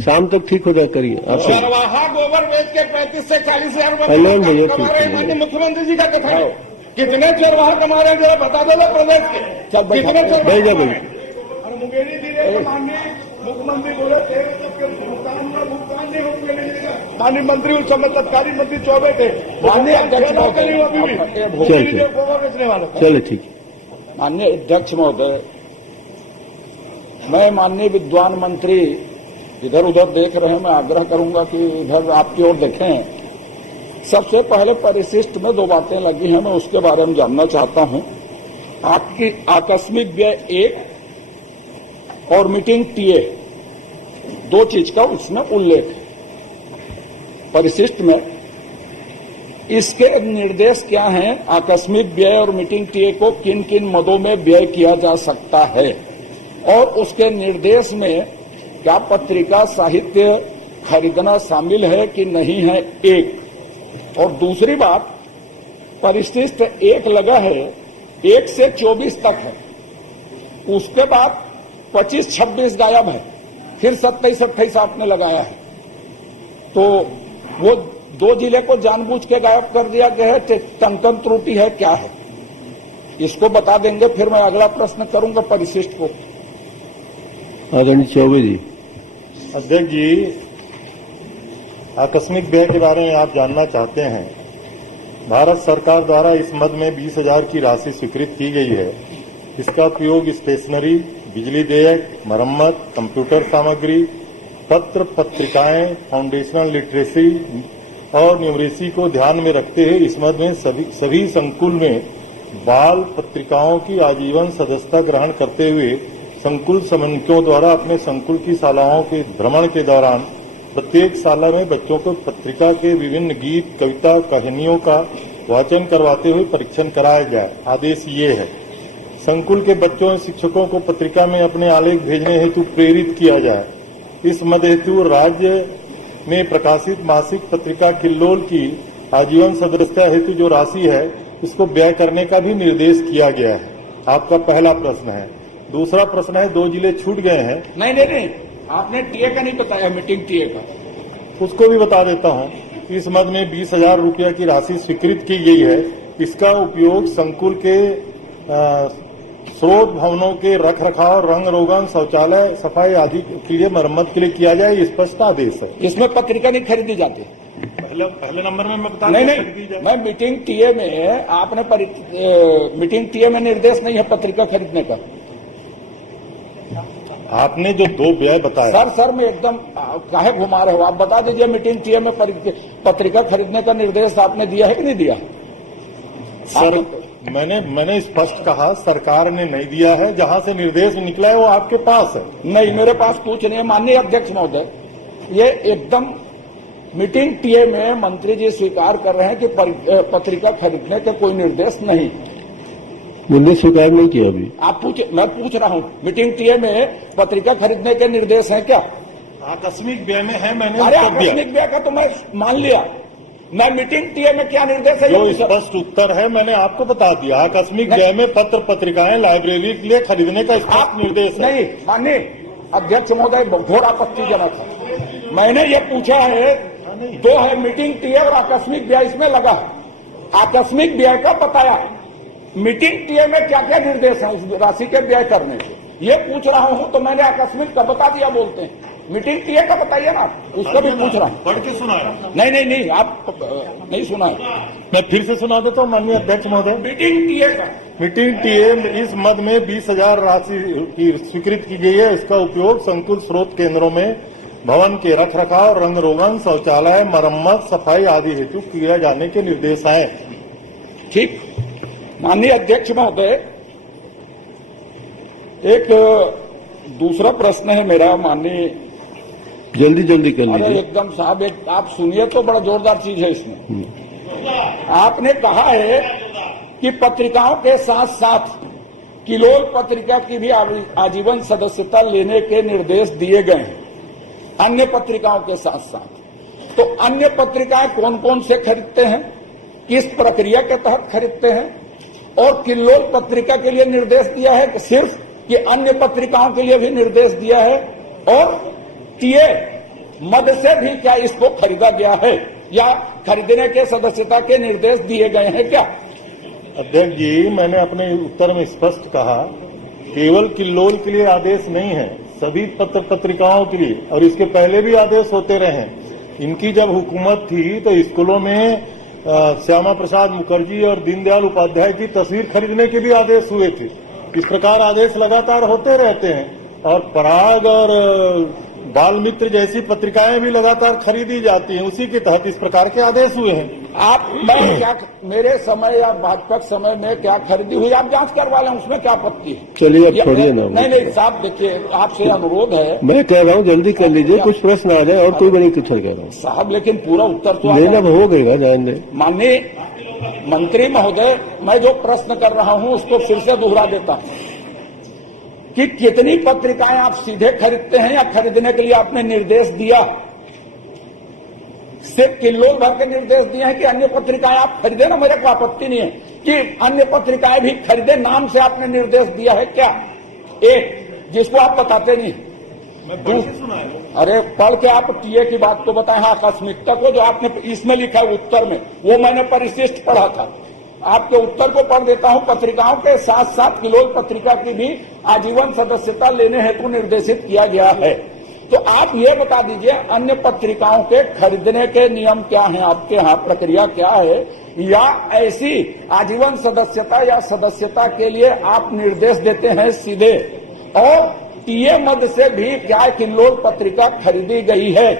शाम तक ठीक हो जाए करिए। आपसे चरवाहा गोबर बेच के 35 से 40 हजार कल्याण भैया कमा रहे हैं। माननीय मुख्यमंत्री जी का कथन है। कितने चरवाहा कमा रहे हैं जरा बता दो ना प्रदेश के। बैठ जाओ बैठ जाओ। मुंगेरी जिले में माननीय मुख्यमंत्री बोले थे कि भुगतान नहीं होते। माननीय मंत्री उस समय तत्काली मंत्री चौबे थे। माननीय अध्यक्ष महोदय, बेचने वाले चलिए ठीक। माननीय अध्यक्ष महोदय, मैं माननीय विद्वान मंत्री इधर उधर देख रहे हैं, मैं आग्रह करूंगा कि इधर आपकी ओर देखें। सबसे पहले परिशिष्ट में 2 बातें लगी हैं, मैं उसके बारे में जानना चाहता हूं। आपकी आकस्मिक व्यय 1 और मीटिंग टीए 2 चीज का उसमें उल्लेख है परिशिष्ट में। इसके निर्देश क्या हैं? आकस्मिक व्यय और मीटिंग टीए को किन किन मदों में व्यय किया जा सकता है और उसके निर्देश में क्या पत्रिका साहित्य खरीदना शामिल है कि नहीं है? एक। और दूसरी बात, परिशिष्ट 1 लगा है, 1 से 24 तक है, उसके बाद 25-26 गायब है, फिर 27-28 आपने लगाया है। तो वो 2 जिले को जानबूझ के गायब कर दिया गया है, टंकन त्रुटि है, क्या है? इसको बता देंगे, फिर मैं अगला प्रश्न करूंगा परिशिष्ट को। आदरणीय चौबे जी। अध्यक्ष जी, आकस्मिक व्यय के बारे में आप जानना चाहते हैं। भारत सरकार द्वारा इस मद में 20,000 की राशि स्वीकृत की गई है। इसका उपयोग स्टेशनरी, बिजली देयक, मरम्मत, कंप्यूटर सामग्री, पत्र पत्रिकाएं, फाउंडेशनल लिटरेसी और न्यूमरेसी को ध्यान में रखते हुए इस मद में सभी संकुल में बाल पत्रिकाओं की आजीवन सदस्यता ग्रहण करते हुए संकुल समन्वयकों द्वारा अपने संकुल की शालाओं के भ्रमण के दौरान प्रत्येक शाला में बच्चों को पत्रिका के विभिन्न गीत, कविता, कहानियों का वाचन करवाते हुए परीक्षण कराया जाए। आदेश ये है, संकुल के बच्चों और शिक्षकों को पत्रिका में अपने आलेख भेजने हेतु प्रेरित किया जाए। इस मद हेतु राज्य में प्रकाशित मासिक पत्रिका किल्लोल की आजीवन सदस्यता हेतु जो राशि है, इसको व्यय करने का भी निर्देश किया गया है। आपका पहला प्रश्न है। दूसरा प्रश्न है, 2 जिले छूट गए हैं। नहीं, आपने टीए का नहीं बताया, मीटिंग टीए का। उसको भी बता देता हूं। इस मद में 20,000 रुपये की राशि स्वीकृत की गई है। इसका उपयोग संकुल के स्रोत भवनों के रख रखाव, रंग रोगन, शौचालय सफाई आदि के लिए मरम्मत के लिए किया जाए, स्पष्ट आदेश है। इसमें पत्रिका नहीं खरीदी जाती। पहले नंबर में मैं बता नहीं, मैं मीटिंग टीए में आपने मीटिंग टीए में निर्देश नहीं है पत्रिका खरीदने का। आपने जो 2 व्यय बताया। सर मैं एकदम काहे घुमा रहे हो? आप बता दीजिए, मीटिंग टीए में पत्रिका खरीदने का निर्देश आपने दिया है कि नहीं दिया? सर मैंने स्पष्ट कहा, सरकार ने नहीं दिया है। जहां से निर्देश निकला है वो आपके पास है। नहीं, मेरे पास कुछ नहीं है। माननीय अध्यक्ष महोदय, ये एकदम मीटिंग टीए में मंत्री जी स्वीकार कर रहे हैं कि पत्रिका खरीदने का कोई निर्देश नहीं। मुझे स्वीकार नहीं किया अभी। मैं पूछ रहा हूँ, मीटिंग टीए में पत्रिका खरीदने के निर्देश हैं क्या? आकस्मिक व्यय में है। मैंने अरे आकस्मिक व्यय का तो मैं मान लिया, मैं मीटिंग टीए में क्या निर्देश है जो स्पष्ट उत्तर है मैंने आपको बता दिया। आकस्मिक व्यय में पत्र पत्रिकाएं लाइब्रेरी के लिए खरीदने का स्पष्ट निर्देश है। नहीं माननीय अध्यक्ष महोदय, घोर आपत्तिजनक है। मैंने ये पूछा है, दो है मीटिंग टीए और आकस्मिक व्यय इसमें लगा है। आकस्मिक व्यय का बताया, मीटिंग टीए में क्या क्या निर्देश है उस राशि के व्यय करने से, ये पूछ रहा हूं। तो मैंने आकस्मिक का बता दिया, बोलते हैं मीटिंग टीए का बताइए ना, उसको भी पूछ रहा हूं। पढ़ के सुनाया? नहीं, आप नहीं सुना। मैं फिर से सुना देता हूँ माननीय अध्यक्ष महोदय। मीटिंग टीए का, मीटिंग टीए इस मद में 20,000 राशि की स्वीकृत की गई है। इसका उपयोग संकुल स्रोत केंद्रों में भवन के रखरखाव, रंग रोगन, शौचालय, मरम्मत, सफाई आदि हेतु किया जाने के निर्देश हैं। ठीक। माननीय अध्यक्ष महोदय, एक दूसरा प्रश्न है मेरा। माननीय जल्दी कर अरे लीजिए। एकदम साहब, एक आप सुनिए तो बड़ा जोरदार चीज है इसमें। आपने कहा है कि पत्रिकाओं के साथ साथ किलोल पत्रिका की भी आजीवन सदस्यता लेने के निर्देश दिए गए हैं, अन्य पत्रिकाओं के साथ साथ। तो अन्य पत्रिकाएं कौन कौन से खरीदते हैं, किस प्रक्रिया के तहत खरीदते हैं, और किलोल पत्रिका के लिए निर्देश दिया है सिर्फ कि अन्य पत्रिकाओं के लिए भी निर्देश दिया है, और टीए मद से भी क्या इसको खरीदा गया है या खरीदने के सदस्यता के निर्देश दिए गए हैं क्या? अध्यक्ष जी, मैंने अपने उत्तर में स्पष्ट कहा, केवल किल्लोल के लिए आदेश नहीं है, सभी पत्र पत्रिकाओं के लिए, और इसके पहले भी आदेश होते रहे हैं। इनकी जब हुकूमत थी तो स्कूलों में श्यामा प्रसाद मुखर्जी और दीनदयाल उपाध्याय की तस्वीर खरीदने के भी आदेश हुए थे। इस प्रकार आदेश लगातार होते रहते हैं, और पराग और बाल मित्र जैसी पत्रिकाएं भी लगातार खरीदी जाती हैं। उसी के तहत इस प्रकार के आदेश हुए हैं। मैं क्या, मेरे समय या भाजपा के समय में क्या खरीदी हुई, आप जांच करवा लें, उसमें क्या आपत्ति है? चलिए अब छोड़िए ना। नहीं साहब, देखिए आपसे अनुरोध है। मैं कह रहा हूँ जल्दी कर लीजिए, कुछ प्रश्न आ रहे हैं और कोई बड़ी कुछ कह रहा हूँ साहब, लेकिन पूरा उत्तर तो लेना हो गएगा, जान दे। माननीय मंत्री महोदय, मैं जो प्रश्न कर रहा हूं उसको फिर से दोहरा देता हूं कि कितनी पत्रिकाएं आप सीधे खरीदते हैं या खरीदने के लिए आपने निर्देश दिया? सिर्फ किल्लोल भर के निर्देश दिए हैं कि अन्य पत्रिकाएं आप खरीदे ना, मेरे को आपत्ति नहीं है कि अन्य पत्रिकाएं भी खरीदे, नाम से आपने निर्देश दिया है क्या? एक जिसको आप बताते नहीं। अरे पढ़ के आप टीए की बात तो बताएं, आकस्मिकता को जो आपने इसमें लिखा है उत्तर में, वो मैंने परिशिष्ट पढ़ा था। आपके उत्तर को पढ़ देता हूं। पत्रिकाओं के साथ साथ किलोल पत्रिका की भी आजीवन सदस्यता लेने हेतु निर्देशित किया गया है। तो आप ये बता दीजिए, अन्य पत्रिकाओं के खरीदने के नियम क्या हैं आपके यहाँ, प्रक्रिया क्या है, या ऐसी आजीवन सदस्यता या सदस्यता के लिए आप निर्देश देते हैं सीधे? और टीए मद से भी क्या किल्लोल पत्रिका खरीदी गई है?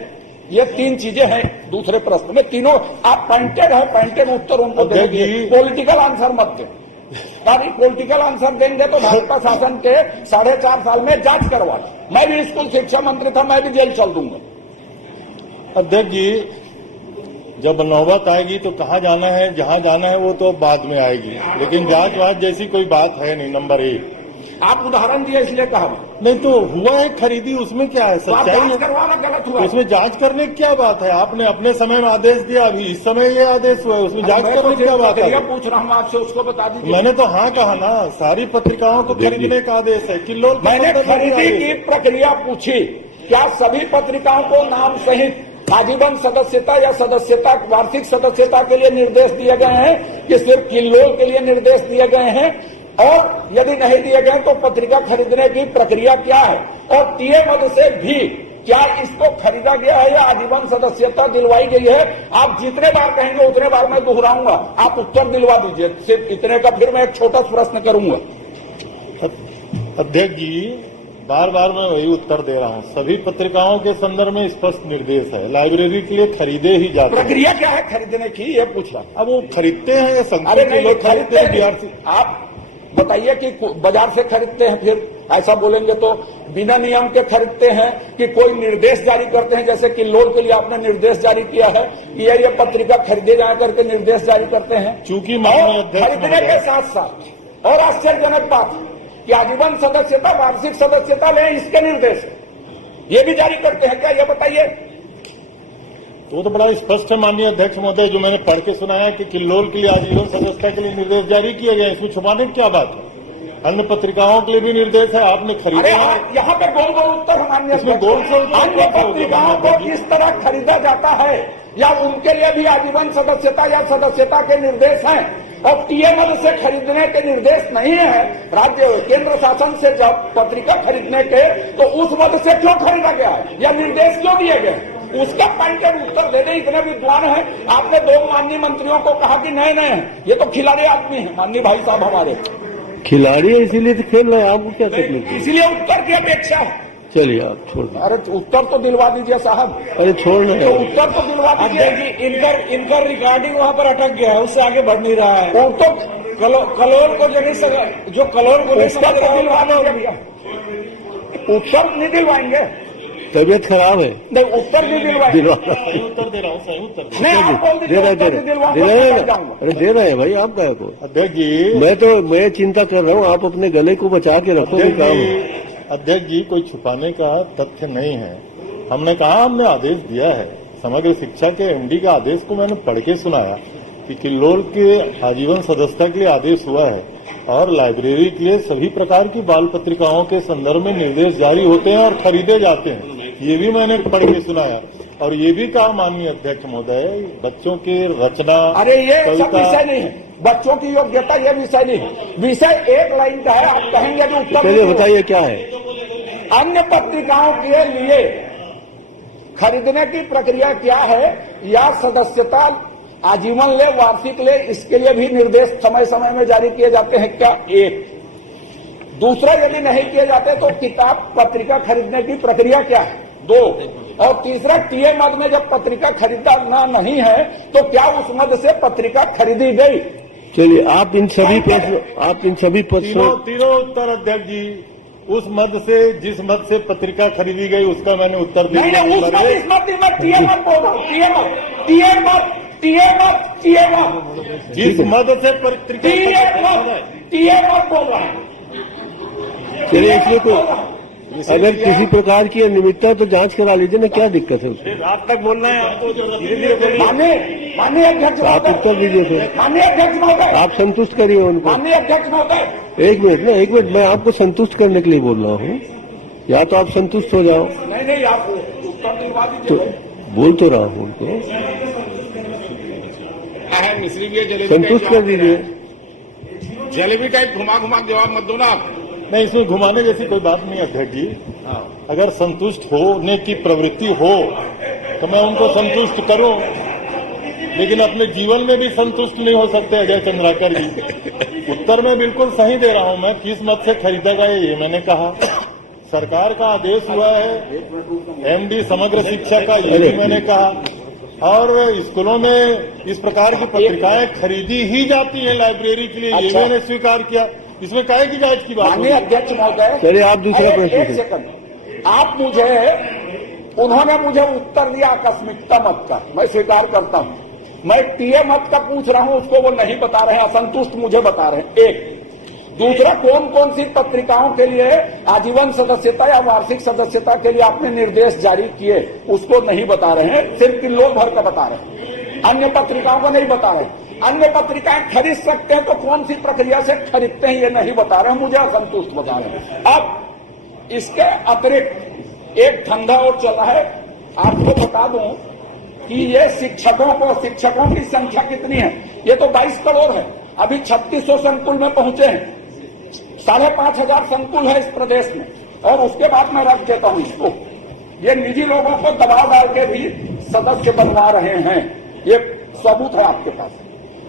ये तीन चीजें हैं दूसरे प्रश्न में। तीनों आप पॉइंटेड उत्तर उनको देंगे, पॉलिटिकल आंसर मत दें। ताकि पॉलिटिकल आंसर देंगे तो भाजपा शासन के 4.5 साल में जांच करवा। मैं भी स्कूल शिक्षा मंत्री था, मैं भी जेल चल दूंगा। अध्यक्ष जी, जब नौबत आएगी तो कहाँ जाना है, जहाँ जाना है वो तो बाद में आएगी, लेकिन जांच वाच जैसी कोई बात है नहीं। नंबर 1, आप उदाहरण दिए इसलिए कहा। नहीं तो हुआ है खरीदी, उसमें क्या है, सच्चाई करवाना गलत हुआ। उसमें जांच करने की क्या बात है? आपने अपने समय में आदेश दिया, अभी इस समय ये आदेश हुआ है, उसमें जांच करने की क्या बात है? पूछ रहा हूँ आपसे, उसको बता दीजिए। मैंने तो हाँ कहा ना, सारी पत्रिकाओं को खरीदने का आदेश है। किल्लोल मैंने खरीदी की प्रक्रिया पूछी, क्या सभी पत्रिकाओं को नाम सहित आजीवन सदस्यता या सदस्यता वार्षिक सदस्यता के लिए निर्देश दिए गए हैं कि सिर्फ किल्लोल के लिए निर्देश दिए गए हैं? और यदि नहीं दिए गए तो पत्रिका खरीदने की प्रक्रिया क्या है? और टीए मद से भी क्या इसको खरीदा गया है या आजीवन सदस्यता दिलवाई गई है? आप जितने बार कहेंगे उतने बार मैं दोहराऊंगा, आप उत्तर दिलवा दीजिए सिर्फ इतने का। फिर मैं एक छोटा प्रश्न करूंगा। अध्यक्ष जी, बार बार मैं वही उत्तर दे रहा हूँ, सभी पत्रिकाओं के संदर्भ में स्पष्ट निर्देश है, लाइब्रेरी के लिए खरीदे ही जाते हैं। प्रक्रिया क्या है खरीदने की, ये पूछ रहा। अब वो खरीदते हैं, संकुल के लोग खरीदते हैं बिहार से। आप बताइए कि बाजार से खरीदते हैं, फिर ऐसा बोलेंगे तो बिना नियम के खरीदते हैं कि कोई निर्देश जारी करते हैं? जैसे कि लोन के लिए आपने निर्देश जारी किया है कि ये पत्रिका खरीदे जा करके निर्देश जारी करते हैं। चूंकि खरीदने के साथ साथ और आश्चर्यजनक बात कि आजीवन सदस्यता वार्षिक सदस्यता लें, इसके निर्देश ये भी जारी करते हैं क्या? ये बताइए। वो तो बड़ा स्पष्ट है माननीय अध्यक्ष महोदय, जो मैंने पढ़ के सुनाया कि किल्लोल के लिए आजीवन सदस्यता के लिए निर्देश जारी किए गए, इसमें छुपाने की क्या बात है? अन्य पत्रिकाओं के लिए भी निर्देश है, आपने खरीदा है। यहाँ पे गोल गोल उत्तर मान्य इसमें गोल से अन्य पत्रिकाओं को किस तरह खरीदा जाता है या उनके लिए भी आजीवन सदस्यता या सदस्यता के निर्देश हैं, और टीएमएल से खरीदने के निर्देश नहीं है। राज्य केंद्र शासन से जब पत्रिका खरीदने के, तो उस मद से क्यों खरीदा गया है या निर्देश क्यों दिए गए, उसका पॉइंटेड उत्तर दे दें। इतने विद्वान है, आपने 2 माननीय मंत्रियों को कहा कि नए नए हैं, ये तो खिलाड़ी आदमी है माननीय भाई साहब हमारे। खिलाड़ी है इसीलिए तो खेल रहे हैं, आपको क्या तकलीफ है? इसलिए उत्तर की अपेक्षा है। चलिए आप छोड़ दो। अरे उत्तर तो दिलवा दीजिए साहब। अरे छोड़ना तो उत्तर तो दिलवा दीजिए। इनका रिकॉर्डिंग वहाँ पर अटक गया है, उससे आगे बढ़ नहीं रहा है। और तो कलोल को जो कलोल को उत्तर तो दिलवा दीजिए। उत्तर नहीं दिलवाएंगे, तबीयत खराब है। नहीं उत्तर नहीं दिलवाएंगे। उत्तर दे रहा हूँ, सही उत्तर नहीं आप बोल दे दीजिए, रहे उत्तर नहीं दिलवा जाऊंगा। अरे दे रहे हैं भाई, आप क्या को? अध्यक्ष जी, मैं चिंता कर रहा हूँ, आप अपने गले को बचा के रखो, ये काम है। अध्यक्ष जी, कोई छुपाने का तथ्य नहीं है। हमने कहा, हमने आदेश दिया है, समग्र शिक्षा के एमडी के आदेश को मैंने पढ़ के सुनाया कि किल्लोल के आजीवन सदस्यता के लिए आदेश हुआ है और लाइब्रेरी के लिए सभी प्रकार की बाल पत्रिकाओं के संदर्भ में निर्देश जारी होते हैं और खरीदे जाते हैं। ये भी मैंने पढ़ के सुनाया और ये भी कहा माननीय अध्यक्ष महोदय, बच्चों की रचना, अरे ये सब विषय नहीं है, बच्चों की योग्यता ये विषय नहीं है। विषय एक लाइन का है, आप कहेंगे कि उत्तर चलिए बताइए क्या है। अन्य पत्रिकाओं के लिए खरीदने की प्रक्रिया क्या है, या सदस्यता आजीवन ले वार्षिक ले, इसके लिए भी निर्देश समय समय में जारी किए जाते हैं क्या? एक। दूसरा, यदि नहीं किए जाते तो किताब पत्रिका खरीदने की प्रक्रिया क्या है? 2। और तीसरा, टीए मद में जब पत्रिका खरीदना नहीं है तो क्या उस मद से पत्रिका खरीदी गई? चलिए आप इन सभी प्रश्नों तीनों उत्तर अध्यक्ष जी, उस मद से, जिस मद से पत्रिका खरीदी गई उसका मैंने उत्तर दिया। नहीं, उस मद इस मद मैं टीए मद बोल रहा हूँ, टीए मद जिस मद से पत्रिका टीए मद बोल रहा हूँ। चलिए इसलिए तो अगर किसी प्रकार की अनियमितता तो जांच करा लीजिए ना, क्या दिक्कत है उसमें? रात तक बोलना है आपको, माननीय अध्यक्ष आप उत्तर दीजिए फिर। माननीय अध्यक्ष महोदय, आप संतुष्ट करिए उनको। माननीय अध्यक्ष महोदय, एक मिनट, मैं आपको संतुष्ट करने के लिए बोल रहा हूँ, या तो आप संतुष्ट हो जाओ। नहीं आप उत्तर दिलवा तो दीजिए। बोल तो रहा हूँ उनको, संतुष्ट कर दीजिए। जलेबी टाइप घुमा जवाब मत दो ना। नहीं, इसमें घुमाने जैसी कोई बात नहीं अध्यक्ष जी। अगर संतुष्ट होने की प्रवृत्ति हो तो मैं उनको संतुष्ट करूं, लेकिन अपने जीवन में भी संतुष्ट नहीं हो सकते अजय चंद्राकर जी। उत्तर में बिल्कुल सही दे रहा हूं मैं, किस मत से खरीदा गया ये मैंने कहा। सरकार का आदेश हुआ है, एमडी समग्र शिक्षा का, ये भी मैंने कहा। और स्कूलों में इस प्रकार की पत्रिकाएं खरीदी ही जाती हैं लाइब्रेरी के लिए, ये मैंने स्वीकार किया। इसमें काहे की जांच की बात? माननीय अध्यक्ष महोदय, चलिए आप दूसरा प्रश्न एक सेकंड, उन्होंने मुझे उत्तर दिया आकस्मिकता मत का, मैं स्वीकार करता हूं। मैं टीए मत का पूछ रहा हूं, उसको वो नहीं बता रहे, असंतुष्ट मुझे बता रहे हैं। एक। दूसरा, कौन कौन सी पत्रिकाओं के लिए आजीवन सदस्यता या वार्षिक सदस्यता के लिए आपने निर्देश जारी किए, उसको नहीं बता रहे हैं, सिर्फ किल्लोल भर का बता रहे हैं, अन्य पत्रिकाओं को नहीं बता रहे। अन्य पत्रिकाएं खरीद सकते हैं तो कौन सी प्रक्रिया से खरीदते हैं ये नहीं बता रहे हैं, मुझे असंतुष्ट बता रहे हैं। अब इसके अतिरिक्त एक धंधा और चल रहा है, आपको बता दूं कि ये शिक्षकों की संख्या कितनी है? ये तो 22 करोड़ है, अभी 3600 संकुल में पहुंचे हैं, 5500 संकुल है इस प्रदेश में, और उसके बाद मैं रख देता हूं इसको। ये निजी लोगों को दबाव डाल के भी सदस्य बनवा रहे हैं, ये सबूत है आपके पास।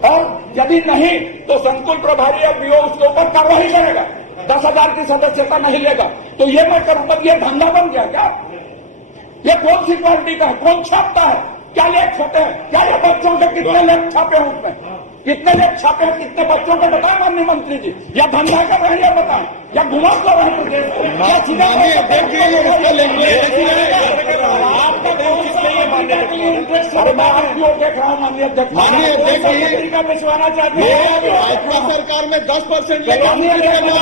और यदि नहीं तो संकुल प्रभारी या बीओ उसके ऊपर कार्रवाई करेगा, 10,000 की सदस्यता नहीं लेगा तो ये मैं करूंगा। ये धंधा बन गया क्या? ये कौन सी क्वालिटी का है? कौन छापता है? क्या लेख छापे हैं? क्या ये बच्चों के कितने लेख छापे हैं? उसमें कितने लेख छापे हैं? कितने बच्चों को बताएं माननीय मंत्री जी? या धंधा कर रहे हैं या बताएं, या घुमा कर रहे हैं प्रदेश को? या सीधा मैं आपकी ओर देख रहा हूँ माननीय अध्यक्ष। विश्वाना चाहते हैं भाजपा सरकार में 10%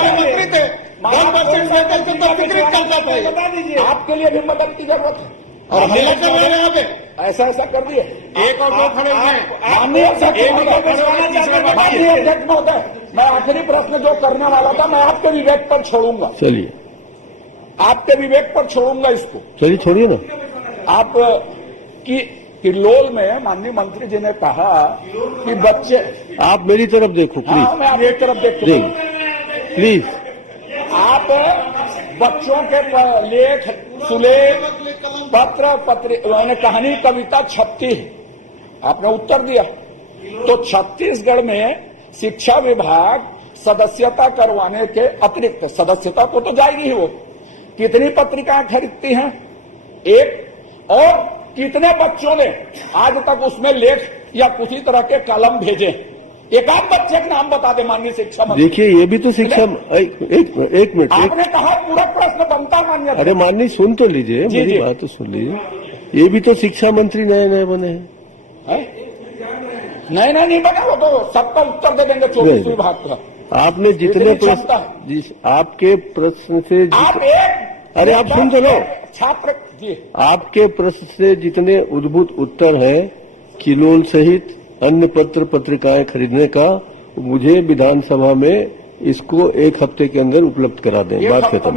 मंत्री थे, 10% बता दीजिए। आपके लिए भी मदद की जरूरत है, और ऐसा ऐसा कर दिए। एक और दो खड़े हुए हैं। माननीय अध्यक्ष महोदय, मैं आखिरी प्रश्न जो करने वाला था, मैं आपके विवेक पर छोड़ूंगा। चलिए आपके विवेक पर छोड़ूंगा इसको। चलिए छोड़िए ना। आप की किल्लोल में माननीय मंत्री जी ने कहा कि बच्चे, आप मेरी तरफ देखो प्लीज। हाँ, मैं आपकी तरफ देखूंगा प्लीज। आप बच्चों के लेख, सुलेख, पत्र कहानी, कविता छपती है, आपने उत्तर दिया। तो छत्तीसगढ़ में शिक्षा विभाग सदस्यता करवाने के अतिरिक्त, सदस्यता को तो जाएगी ही वो, कितनी पत्रिकाएं खरीदती हैं? एक। और कितने बच्चों ने आज तक उसमें लेख या किसी तरह के कलम भेजे? एक आध बच्चे का नाम बता दे माननीय शिक्षा मंत्री। देखिए ये भी तो शिक्षा, एक मिनट। आपने कहा पूरा प्रश्न बनता मान्य। अरे माननीय सुन तो लीजिए, मेरी बात तो सुन लीजिए। ये भी तो शिक्षा मंत्री नए नए बने हैं। नए नहीं बने, वो तो सबका उत्तर दे देंगे 24 विभाग का। आपने जितने प्रश्न, आपके प्रश्न से अरे आप सुन तो लो। छात्र जी, आपके प्रश्न से जितने उद्भूत उत्तर हैं किलोल सहित अन्य पत्र पत्रिकाएं खरीदने का, मुझे विधानसभा में इसको एक हफ्ते के अंदर उपलब्ध करा दें। बात खत्म।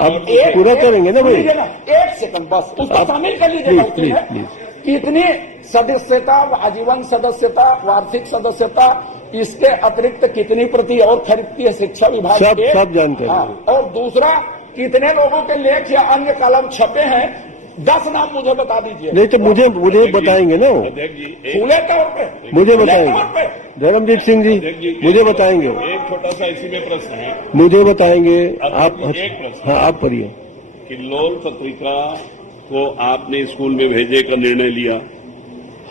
अब पूरा करेंगे ना भाई। एक सेकंड बस, उसको शामिल कर लीजिए। प्लीज। कितनी सदस्यता, आजीवन सदस्यता, वार्षिक सदस्यता, इसके अतिरिक्त कितनी प्रति और खरीदती है शिक्षा विभाग? सब जानकारी। और दूसरा, कितने लोगों के लेख या अन्य कलम छपे हैं? 10 नाम मुझे बता दीजिए। नहीं तो मुझे बताएंगे ना, खुले तौर पे मुझे बताएंगे। धर्मजीत सिंह जी मुझे बताएंगे। एक छोटा सा इसी में प्रश्न है, मुझे बताएंगे आप। एक प्रश्न। हाँ आप पढ़िए। किल्लोल पत्रिका को आपने स्कूल में भेजे का निर्णय लिया।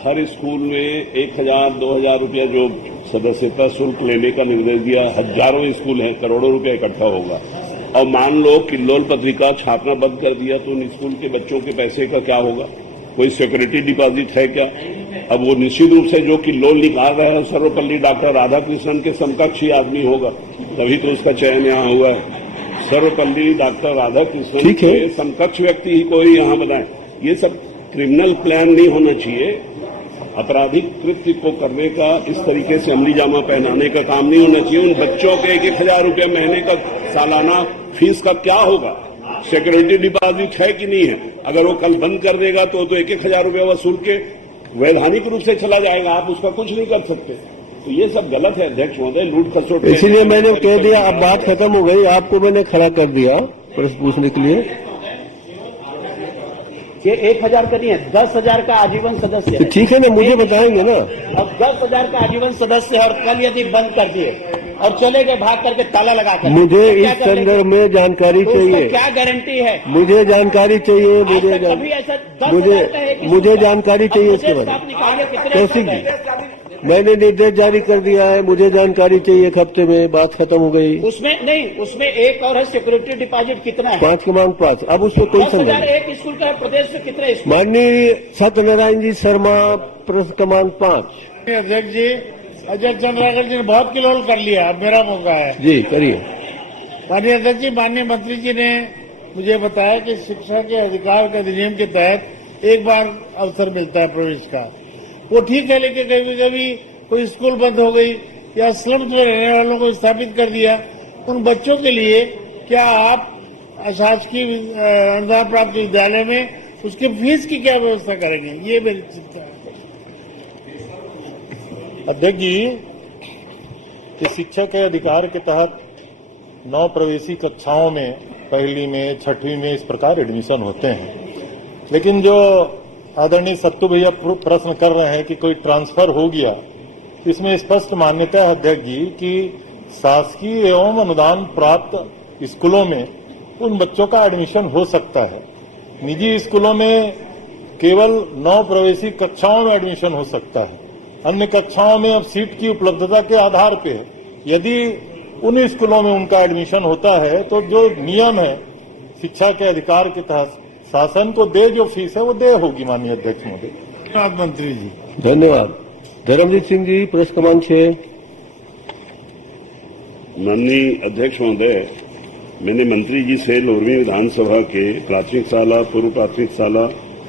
हर स्कूल में 1000-2000 रुपया जो सदस्यता शुल्क लेने का निर्देश दिया। हजारों स्कूल हैं, करोड़ों रुपया इकट्ठा होगा। और मान लो किल्लोल पत्रिका छापना बंद कर दिया तो उन स्कूल के बच्चों के पैसे का क्या होगा? कोई सिक्योरिटी डिपॉजिट है क्या? अब वो निश्चित रूप से जो किल्लोल निकाल रहा है सर्वपल्ली डॉक्टर राधाकृष्णन के समकक्ष ही आदमी होगा, तभी तो उसका चयन यहाँ हुआ है। सर्वपल्ली डॉक्टर राधाकृष्णन के समकक्ष व्यक्ति ही कोई यहाँ बनाए। ये सब क्रिमिनल प्लान नहीं होना चाहिए। आपराधिक कृत्य को करने का इस तरीके से अमली जामा पहनाने का काम नहीं होना चाहिए। उन बच्चों के 1,000 रुपया महीने का सालाना फीस का क्या होगा? सिक्योरिटी डिपॉजिट है कि नहीं है? अगर वो कल बंद कर देगा तो 1,000 रुपया वसूल के वैधानिक रूप से चला जाएगा, आप उसका कुछ नहीं कर सकते। तो ये सब गलत है अध्यक्ष महोदय, लूट खसोट। इसीलिए मैंने कह दिया, अब बात खत्म हो गई, आपको मैंने खड़ा कर दिया प्रश्न पूछने के लिए। ये 1000 का नहीं है, 10,000 का आजीवन सदस्य है। ठीक है ना, मुझे बताएंगे ना। अब 10,000 का आजीवन सदस्य है और कल यदि बंद कर दिए और चले गए भाग करके ताला लगाकर, मुझे इस संदर्भ में जानकारी चाहिए। क्या गारंटी है? मुझे जानकारी चाहिए। मुझे जानकारी चाहिए इसके बारे में। कौशिक जी, मैंने निर्देश जारी कर दिया है, मुझे जानकारी चाहिए। एक हफ्ते में बात खत्म हो गई। उसमें नहीं, उसमें एक और है सिक्योरिटी डिपॉजिट कितना है? 5 अब उसमें कोई समझ नहीं। एक स्कूल का है, प्रदेश में कितने स्कूल? माननीय सत्यनारायण जी शर्मा, प्रश्न क्रमांक 5। अध्यक्ष जी, अजय चंद्राकर जी ने बहुत किलोल कर लिया, अब मेरा मौका है। जी करिए। माननीय अध्यक्ष जी, माननीय मंत्री जी ने मुझे बताया कि शिक्षा के अधिकार के अधिनियम के तहत एक बार अवसर मिलता है प्रवेश का। वो ठीक है, लेकिन कभी कभी कोई स्कूल बंद हो गई या स्लम्स में रहने वालों को स्थापित कर दिया, उन बच्चों के लिए क्या आप अशासकीय अनुदान प्राप्त विद्यालय में उसकी फीस की क्या व्यवस्था करेंगे? ये मेरी चिंता है। अध्यक्ष जी, कि शिक्षा के अधिकार के तहत 9 प्रवेशी कक्षाओं में, पहली में, छठवीं में इस प्रकार एडमिशन होते हैं। लेकिन जो आदरणीय सत्तू भैया प्रश्न कर रहे हैं कि कोई ट्रांसफर हो गया, इसमें स्पष्ट मान्यता है अध्यक्ष जी कि शासकीय एवं अनुदान प्राप्त स्कूलों में उन बच्चों का एडमिशन हो सकता है। निजी स्कूलों में केवल 9 प्रवेशी कक्षाओं में एडमिशन हो सकता है। अन्य कक्षाओं में अब सीट की उपलब्धता के आधार पे यदि उन स्कूलों में उनका एडमिशन होता है तो जो नियम है शिक्षा के अधिकार के तहत शासन को दे जो फीस है वो दे होगी। माननीय अध्यक्ष महोदय। धन्यवाद मंत्री जी। धन्यवाद। धर्मजीत सिंह जी, प्रश्न क्रमांक 6। माननीय अध्यक्ष महोदय, मैंने मंत्री जी से लोरमी विधानसभा के प्राथमिक शाला, पूर्व प्राथमिक शाला,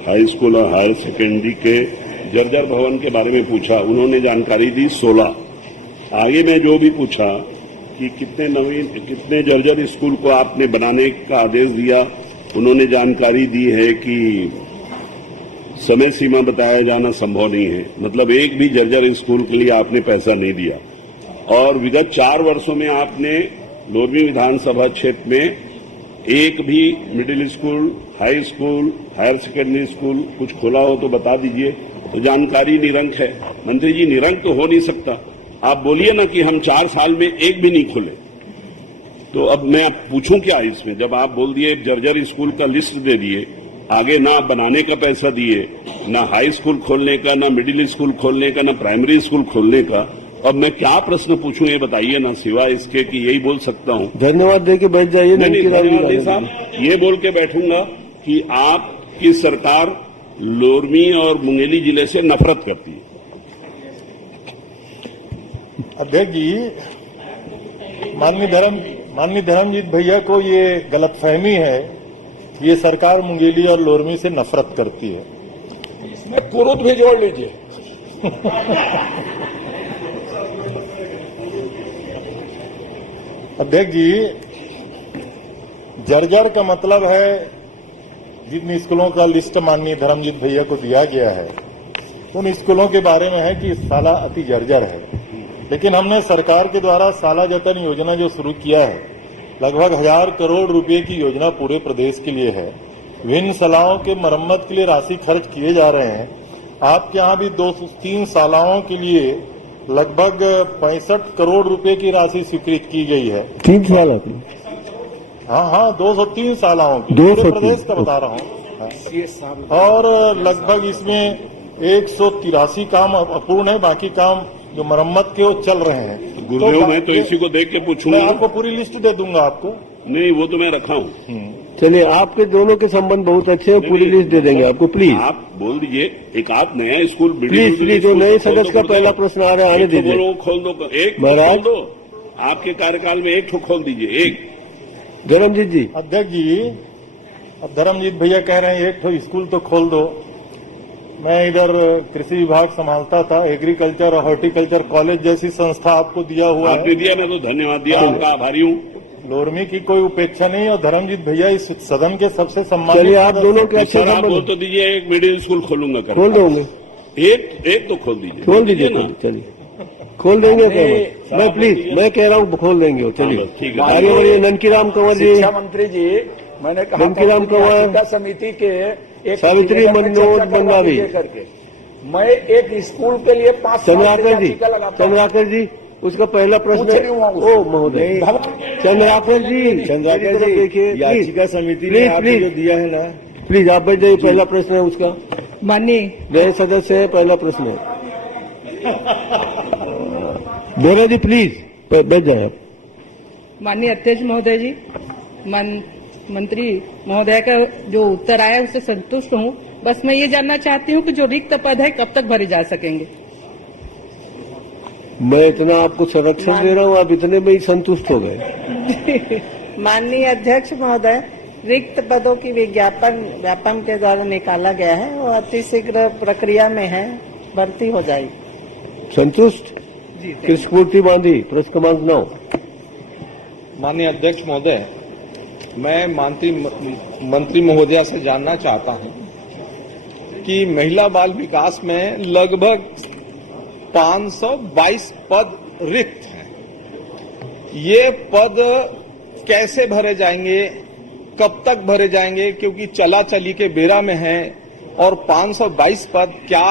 हाई स्कूल और हायर सेकेंडरी के जर्जर भवन के बारे में पूछा। उन्होंने जानकारी दी 16। आगे मैं जो भी पूछा कि कितने जर्जर स्कूल को आपने बनाने का आदेश दिया, उन्होंने जानकारी दी है कि समय सीमा बताया जाना संभव नहीं है। मतलब एक भी जर्जर स्कूल के लिए आपने पैसा नहीं दिया। और विगत 4 वर्षों में आपने लोरमी विधानसभा क्षेत्र में एक भी middle school, high school, higher secondary school कुछ खोला हो तो बता दीजिए। तो जानकारी निरंक है। मंत्री जी, निरंक तो हो नहीं सकता। आप बोलिए ना कि हम 4 साल में एक भी नहीं खोले। तो अब मैं पूछूं क्या इसमें? जब आप बोल दिए जर्जर स्कूल का लिस्ट दे दिए, आगे ना बनाने का पैसा दिए, ना हाई स्कूल खोलने का, ना मिडिल स्कूल खोलने का, ना प्राइमरी स्कूल खोलने का, अब मैं क्या प्रश्न पूछूं ये बताइए ना, सिवाय इसके कि यही बोल सकता हूं। धन्यवाद दे के बैठ जाइए। नहीं, धन्यवाद साहब, ये बोल के बैठूंगा कि आपकी सरकार लोरमी और मुंगेली जिले से नफरत करती है। अध्यक्ष जी, माननीय धर्मजीत भैया को ये गलतफहमी है कि ये सरकार मुंगेली और लोरमी से नफरत करती है। इसमें कुरुद भी जोड़ लीजिए। अध्यक्ष जी, जर्जर का मतलब है जिन स्कूलों का लिस्ट माननीय धर्मजीत भैया को दिया गया है उन स्कूलों के बारे में है कि साला अति जर्जर है। लेकिन हमने सरकार के द्वारा साला जतन योजना जो शुरू किया है, लगभग 1000 करोड़ रुपए की योजना पूरे प्रदेश के लिए है। विभिन्न शालाओं के मरम्मत के लिए राशि खर्च किए जा रहे हैं। आपके यहाँ भी 203 शालाओं के लिए लगभग 65 करोड़ रुपए की राशि स्वीकृत की गई है। 3 साल आपने? हाँ, 203 शालाओं की, पूरे प्रदेश का बता रहा हूँ। और लगभग इसमें 183 काम अपूर्ण है, बाकी काम जो मरम्मत के वो चल रहे हैं। गुरुदेव, मैं तो इसी को देख के पूछूंगा। मैं आपको पूरी लिस्ट दे दूंगा आपको। नहीं, वो तो मैं रखा हूँ। चलिए, आपके दोनों के संबंध बहुत अच्छे हैं, पूरी लिस्ट दे देंगे आपको। प्लीज आप बोल दीजिए। एक आप नया स्कूल, प्लीज जो नए सदस्य का पहला प्रश्न आ रहा है आने दीजिए। खोल दो, एक महाराज, खोल दो। आपके कार्यकाल में एक खोल दीजिए, एक। धर्मजीत जी। अध्यक्ष जी, अब धर्मजीत भैया कह रहे हैं एक स्कूल तो खोल दो। मैं इधर कृषि विभाग संभालता था, एग्रीकल्चर और हॉर्टिकल्चर कॉलेज जैसी संस्था आपको दिया हुआ आपने दिया, मैं तो धन्यवाद दिया, आपका आभारी हूँ। लोरमी की कोई उपेक्षा नहीं। और धर्मजीत भैया इस सदन के सबसे सम्मानित। चलिए, आप दोनों के अच्छे आप बोल तो दीजिए, एक मिडिल स्कूल खोलूंगा। खोल दोगे? एक तो खोल दीजिए। खोल दीजिए। चलिए, खोल देंगे। मैं प्लीज, मैं कह रहा हूँ खोल देंगे। चलिए, आगे बढ़िए। ननकीराम कंवर जी। शिक्षा मंत्री जी, मैंने कहा ननकीराम कंवर, समिति के एक सावित्री मनोज मंडावी करके मैं एक स्कूल के लिए 5 चंद्राकर जी, उसका पहला प्रश्न। ओ महोदय, चंद्राकर जी देखिए, याचिका समिति ने आपको जो दिया है ना, प्लीज आप बैठ जाइए। पहला प्रश्न है उसका। माननीय नए सदस्य है, पहला प्रश्न है। बोला जी, प्लीज बैठ जाए आप। माननीय अध्यक्ष महोदय जी, मंत्री महोदय का जो उत्तर आया उससे संतुष्ट हूँ। बस मैं ये जानना चाहती हूँ कि जो रिक्त पद है कब तक भरे जा सकेंगे? मैं इतना आपको संरक्षण दे रहा हूँ, आप इतने में ही संतुष्ट हो गए। माननीय अध्यक्ष महोदय, रिक्त पदों की व्यापम के द्वारा निकाला गया है, वो अतिशीघ्र प्रक्रिया में है, भर्ती हो जाएगी। संतुष्ट? फिर स्फूर्ति बांधी। प्रश्न क्रमांक 9। माननीय अध्यक्ष महोदय, मैं मंत्री महोदया से जानना चाहता हूं कि महिला बाल विकास में लगभग 522 पद रिक्त हैं। ये पद कैसे भरे जाएंगे, कब तक भरे जाएंगे? क्योंकि चला चली के बेरा में है। और 522 पद क्या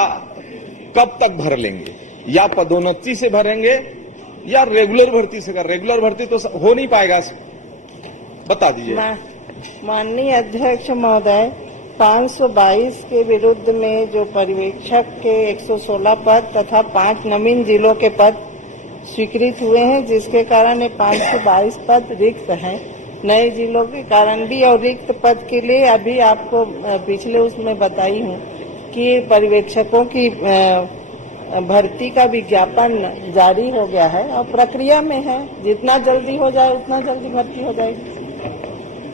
कब तक भर लेंगे? या पदोन्नति से भरेंगे या रेगुलर भर्ती से? रेगुलर भर्ती तो हो नहीं पाएगा, बता दीजिए। माननीय अध्यक्ष महोदय, 522 के विरुद्ध में जो पर्यवेक्षक के 116 पद तथा 5 नवीन जिलों के पद स्वीकृत हुए हैं, जिसके कारण ये 522 पद रिक्त हैं। नए जिलों के कारण भी और रिक्त पद के लिए अभी आपको पिछले उसमें बताई हूँ कि पर्यवेक्षकों की भर्ती का विज्ञापन जारी हो गया है और प्रक्रिया में है। जितना जल्दी हो जाए उतना जल्दी भर्ती हो जाएगी।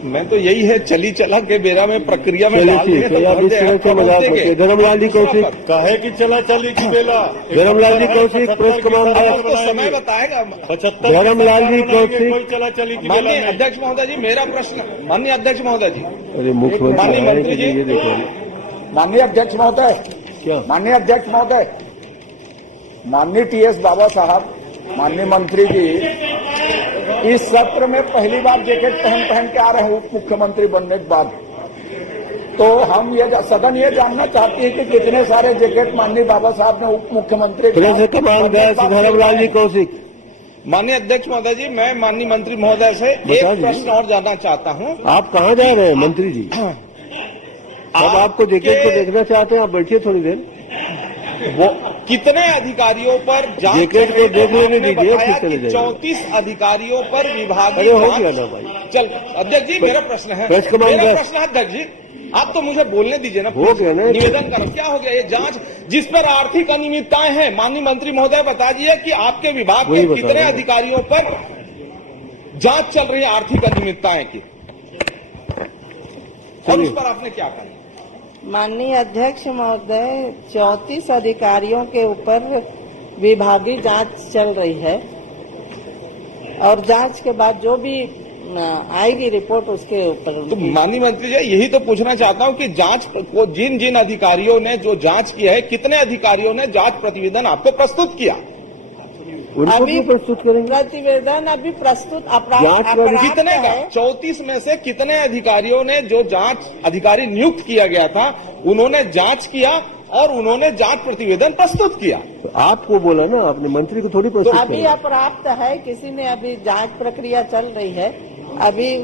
मैं तो यही है, चली चला के बेरा में प्रक्रिया में चलिए डाल ठीक देंगे है, तो आप बढ़ इस तरह जाएगा, से मजाक देंगे। मत धर्मलाल जी कौशिक, काहे की चला चली की बेला धर्मलाल जी कौशिक, प्रेस कमांडर। अब उसको समय बताएगा। 75 धर्मलाल जी कौशिक। कोई चला चली की बेला माननीय नहीं। अध्यक्ष महोदय जी, मेरा प्रश्न, माननीय अध्यक्ष महोदय जी, अरे मुख्यमंत्री माननीय आए मंत्री कि जी। ये देखो माननीय अध्यक्ष महोदय, क्या माननीय अध्यक्ष महोदय, माननीय टीएस बाबा साहब, माननीय मंत्री जी, इस सत्र में पहली बार जैकेट पहन के आ रहे हैं उप मुख्यमंत्री बनने के बाद। तो हम सदन ये जानना चाहती है कि कितने सारे जैकेट माननीय बाबा साहब ने उप मुख्यमंत्री प्रेस कमांडर धर्मलाल जी कौशिक। माननीय अध्यक्ष महोदय जी, मैं माननीय मंत्री महोदय से बता एक दीजिए। प्रश्न और जानना चाहता हूँ। आप कहाँ जा रहे हैं मंत्री जी? अब आपको जैकेट को देखना चाहते हैं, आप बैठिए थोड़ी देर। वो कितने अधिकारियों पर जांच जैकेट को देख लेने दीजिए, फिर चले जाइए। 34 अधिकारियों पर विभागीय अरे हो जांच- गया ना भाई। चल अध्यक्ष जी, मेरा प्रश्न है, प्रेस कमांडर। मेरा प्रश्न है अध्यक्ष जी, आप तो मुझे बोलने दीजिए ना, हो गया ना। निवेदन करो, क्या हो गया ये जांच जिस पर आर्थिक अनियमितताएं हैं? माननीय मंत्री महोदय बता दीजिए कि आपके विभाग वही के बता कितने रहे हैं। अधिकारियों पर जांच चल रही है आर्थिक अनियमितताएं की, और उस पर आपने क्या कहा? माननीय अध्यक्ष महोदय, 34 अधिकारियों के ऊपर विभागीय जांच चल रही है और जांच के बाद जो भी आएगी रिपोर्ट उसके ऊपर। तो माननीय मंत्री जी, यही तो पूछना चाहता हूं कि जांच को जिन जिन अधिकारियों ने जो जांच किया है, कितने अधिकारियों ने जांच प्रतिवेदन आपको प्रस्तुत किया? उनको अभी भी प्रस्तुत करेंगे। प्रतिवेदन अभी प्रस्तुत जांच का कितने का? 34 में से कितने अधिकारियों ने, जो जांच अधिकारी नियुक्त किया गया था, उन्होंने जांच किया और उन्होंने जांच प्रतिवेदन प्रस्तुत किया? तो आपको बोला ना, आपने मंत्री को थोड़ी प्रस्तुत अभी किया। अपर्याप्त है, किसी में अभी जांच प्रक्रिया चल रही है, अभी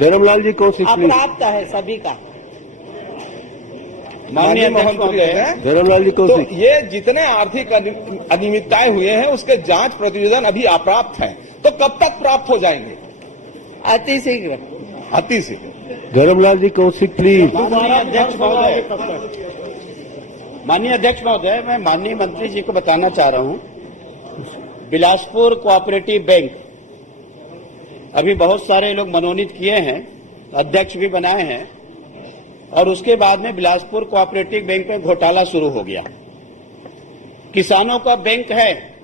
धर्मलाल जी कौशिक प्लीज। अपर्याप्त है सभी का। माननीय अध्यक्ष मंत्री है, धर्मलाल जी तो कौशिक। ये जितने आर्थिक अनियमितताएं हुए हैं उसके जांच प्रतिवेदन अभी अप्राप्त हैं, तो कब तक प्राप्त हो जाएंगे? अति शीघ्र। अति शीघ्र। धर्मलाल जी कौशिक प्लीज। माननीय अध्यक्ष महोदय, माननीय अध्यक्ष महोदय, मैं माननीय मंत्री जी को बताना चाह रहा हूं, बिलासपुर कोऑपरेटिव बैंक अभी बहुत सारे लोग मनोनीत किए हैं, अध्यक्ष भी बनाए हैं, और उसके बाद में बिलासपुर कोऑपरेटिव बैंक में घोटाला शुरू हो गया। किसानों का बैंक है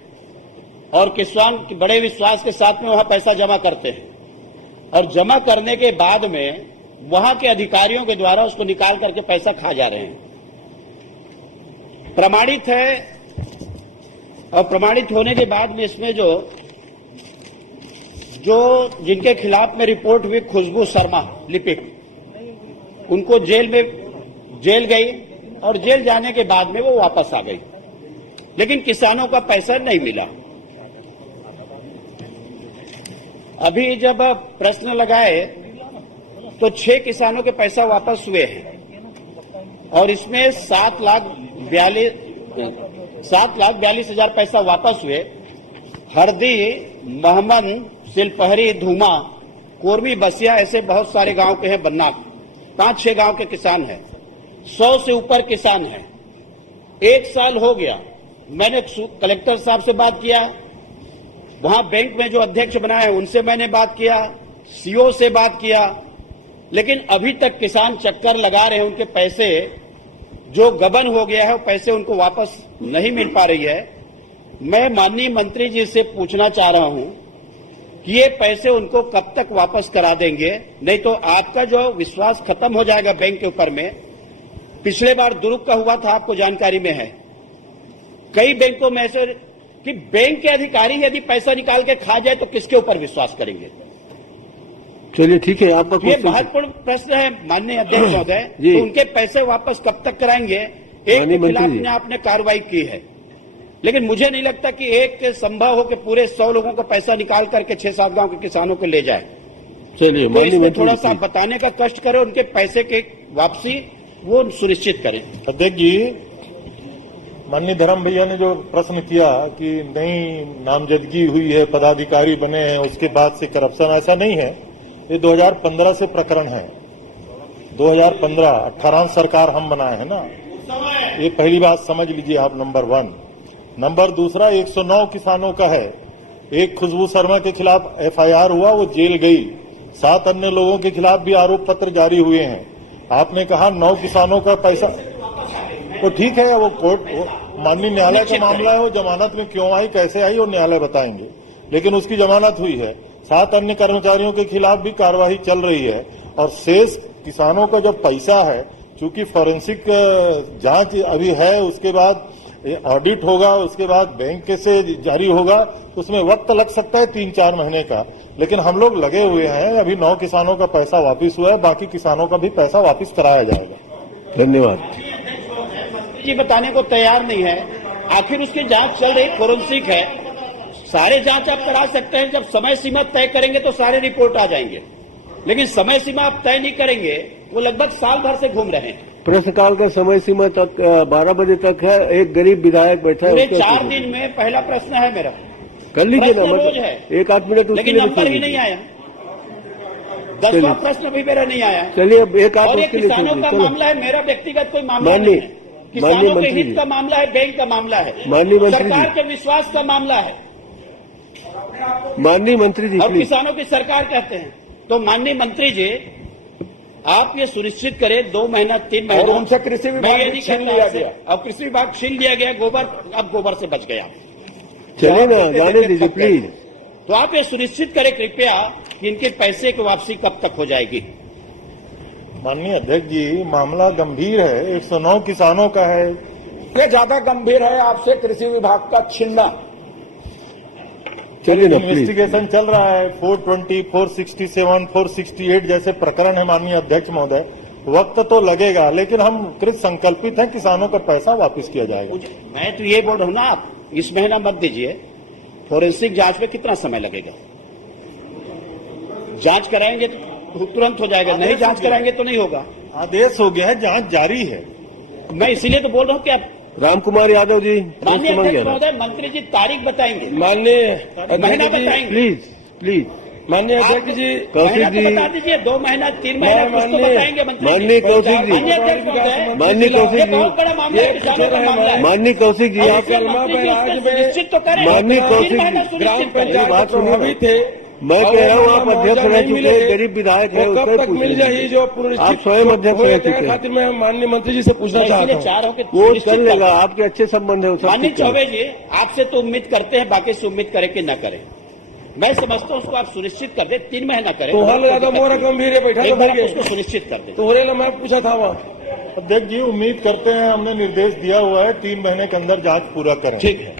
और किसान बड़े विश्वास के साथ में वहां पैसा जमा करते हैं, और जमा करने के बाद में वहां के अधिकारियों के द्वारा उसको निकाल करके पैसा खा जा रहे हैं। प्रमाणित है, और प्रमाणित होने के बाद में इसमें जो जिनके खिलाफ में रिपोर्ट हुई, खुशबू शर्मा लिपिक, उनको जेल गई, और जेल जाने के बाद में वो वापस आ गई, लेकिन किसानों का पैसा नहीं मिला। अभी जब प्रश्न लगाए तो 6 किसानों के पैसा वापस हुए हैं, और इसमें 7,42,000 पैसा वापस हुए। हरदी, मोहम्मद, सिलपहरी, धूमा, कोरमी, बसिया, ऐसे बहुत सारे गांव के हैं, बन्ना 5-6 गांव के किसान हैं, 100 से ऊपर किसान हैं। 1 साल हो गया, मैंने कलेक्टर साहब से बात किया, वहां बैंक में जो अध्यक्ष बनाए हैं उनसे मैंने बात किया, सीओ से बात किया, लेकिन अभी तक किसान चक्कर लगा रहे हैं, उनके पैसे जो गबन हो गया है वो पैसे उनको वापस नहीं मिल पा रही है। मैं माननीय मंत्री जी से पूछना चाह रहा हूं कि ये पैसे उनको कब तक वापस करा देंगे, नहीं तो आपका जो विश्वास खत्म हो जाएगा बैंक के ऊपर में। पिछले बार दुरुप का हुआ था, आपको जानकारी में है, कई बैंकों में ऐसे कि बैंक के अधिकारी यदि पैसा निकाल के खा जाए तो किसके ऊपर विश्वास करेंगे? चलिए ठीक है, आपका ये क्वेश्चन। महत्वपूर्ण प्रश्न है माननीय अध्यक्ष महोदय, जी। तो उनके पैसे वापस कब तक कराएंगे? एक माननीय के खिलाफ मंत्री जी। में आपने कार्रवाई की है, लेकिन मुझे नहीं लगता कि एक संभव हो कि पूरे 100 लोगों का पैसा निकाल करके 6-7 गांव के किसानों को ले जाए। चलिए तो माननीय इसमें मंत्री थोड़ा जी, सा बताने का कष्ट करें, उनके पैसे की वापसी वो सुनिश्चित करें। अध्यक्ष जी, माननीय धर्म भैया ने जो प्रश्न किया कि नई नामजदगी हुई है, पदाधिकारी बने हैं, उसके बाद से करप्शन, ऐसा नहीं है। ये 2015 से प्रकरण है। 2015 18 सरकार हम बनाए हैं ना, ये पहली बात समझ लीजिए आप, नंबर 1। नंबर दूसरा, 109 किसानों का है। एक खुशबू शर्मा के खिलाफ FIR हुआ, वो जेल गई, 7 अन्य लोगों के खिलाफ भी आरोप पत्र जारी हुए हैं। आपने कहा 9 किसानों का पैसा, तो ठीक है, वो कोर्ट माननीय न्यायालय का मामला है, वो जमानत में क्यों आई, कैसे आई, वो न्यायालय बताएंगे, लेकिन उसकी जमानत हुई है। 7 अन्य कर्मचारियों के खिलाफ भी कार्यवाही चल रही है और शेष किसानों का जब पैसा है, चूंकि फॉरेंसिक जांच अभी है, उसके बाद ऑडिट होगा, उसके बाद बैंक से जारी होगा, तो उसमें वक्त लग सकता है 3-4 महीने का, लेकिन हम लोग लगे हुए हैं। अभी 9 किसानों का पैसा वापस हुआ है, बाकी किसानों का भी पैसा वापस कराया जाएगा। धन्यवाद। ये बताने को तैयार नहीं है, आखिर उसकी जांच चल रही, फोरेंसिक है, सारे जांच आप करा सकते हैं। जब समय सीमा तय करेंगे तो सारे रिपोर्ट आ जाएंगे, लेकिन समय सीमा आप तय नहीं करेंगे, वो लगभग साल भर से घूम रहे हैं। प्रश्नकाल का समय सीमा तक 12 बजे तक है। एक गरीब विधायक बैठा है, पूरे 4 दिन में पहला प्रश्न है मेरा, कर लीजिए ना, रोज है, 1-8 मिनट, लेकिन नंबर ही नहीं आया। 10वां प्रश्न भी मेरा नहीं आया। चलिए अब एक और ये किसानों का मामला है, मेरा व्यक्तिगत कोई मामला नहीं है। किसानों के हित का मामला है, बैंक का मामला है, सरकार के विश्वास का मामला है। माननीय मंत्री जी, और किसानों की सरकार कहते हैं, तो माननीय मंत्री जी आप ये सुनिश्चित करें 2 महीना 3 महीना, और उनसे कृषि विभाग भी छीन लिया गया, अब कृषि विभाग छीन लिया गया, गोबर अब गोबर से बच गया। चलिए ना, जाने दीजिए प्लीज। तो आप ये सुनिश्चित करें कृपया कि इनके पैसे की वापसी कब तक हो जाएगी। माननीय अध्यक्ष जी, मामला गंभीर है, 109 किसानों का है। ये ज्यादा गंभीर है आपसे कृषि विभाग का छीनना। चलिए ना प्लीज। इन्वेस्टिगेशन चल रहा है, 420, 467, 468 जैसे प्रकरण है। माननीय अध्यक्ष महोदय, वक्त तो लगेगा, लेकिन हम कृत संकल्पित हैं, किसानों का पैसा वापस किया जाएगा। मैं तो ये बोल रहा हूं ना, आप इस महीना मत दीजिए, फोरेंसिक जांच में कितना समय लगेगा? जांच कराएंगे तो तुरंत हो जाएगा, नहीं जांच कराएंगे तो नहीं होगा। आदेश हो गया है, जांच जारी है। मैं इसीलिए तो बोल रहा हूं कि आप रामकुमार यादव जी, माननीय अध्यक्ष महोदय, मंत्री जी तारीख बताएंगे, माननीय महीना बताएंगे, प्लीज माननीय अध्यक्ष जी, महीना तो बता दीजिए, 2 महीना 3 महीना कुछ तो बताएंगे मंत्री। माननीय कौशिक जी, माननीय अध्यक्ष महोदय, माननीय कौशिक जी, बहुत बड़ा मामला है, किसानों का मामला है। माननीय कौशिक जी, आप सुनिश्चित तो करें, माननीय कौशिक जी, ग्राम पंचायत बात सुनिए थे, मैं कह रहा हूँ आप अध्यक्ष रह चुके हैं, गरीब विधायक है, उससे पूछ लीजिए। जो आप स्वयं अध्यक्ष रह चुके हैं। खातिर मैं माननीय मंत्री जी से पूछना चाहता हूँ, वो कर लेगा, आपके अच्छे संबंध है। माननीय चौबे जी, आपसे तो उम्मीद करते हैं, बाकी से उम्मीद करें कि न करें। मैं समझता हूँ उसको आप सुनिश्चित कर दे, 3 महीना करें तो हल ज्यादा मोरा गंभीर है, बैठा उसको सुनिश्चित कर दे। तो मैं पूछा था वहाँ। अध्यक्ष जी, उम्मीद करते हैं, हमने निर्देश दिया हुआ है, 3 महीने के अंदर जांच पूरा करें। ठीक है।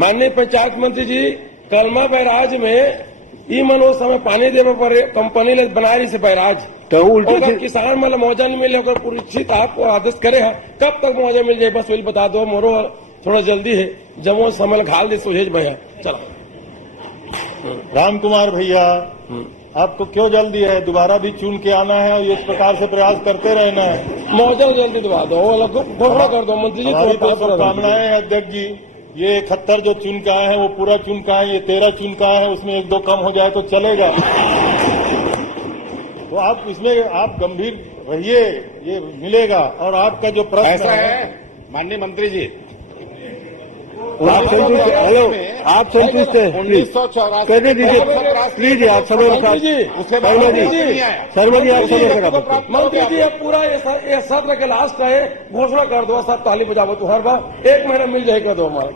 माननीय पंचायत मंत्री जी, कलमा बैराज में ई मनो समय पानी देवे पर कंपनी ने बना रही से बैराज, तो उल्टे अगर किसान मतलब मुआवजा नहीं मिले, अगर पुरस्कृत आपको आदेश करे है, कब तक मुआवजा मिल जाए, बस वही बता दो। मोरो थोड़ा जल्दी है, जब वो समय घाल दे सुहेज भैया। चलो राम कुमार भैया, आपको क्यों जल्दी है? दोबारा भी चुन के आना है और इस प्रकार से प्रयास करते रहना है। मुआवजा जल्दी दबा दो, वो घोषणा कर दो मंत्री जी। हमारी तो शुभकामनाएं हैं अध्यक्ष जी। ये 71 जो चुन का है वो पूरा चुन का है, ये 13 चुन का है, उसमें 1-2 कम हो जाए तो चलेगा। तो आप इसमें आप गंभीर रहिए, ये मिलेगा। और आपका जो प्रश्न है माननीय मंत्री जी, आप संतुष्ट हैं? 1984 कहने दीजिए प्लीज, आप समय शर्मा जी, शर्मा जी आप समय करा। मंत्री जी, अब पूरा ये सत्र के लास्ट है, घोषणा कर दो, सब ताली बजाओ, तो हर बार 1 महीना मिल जाएगा। दो हमारा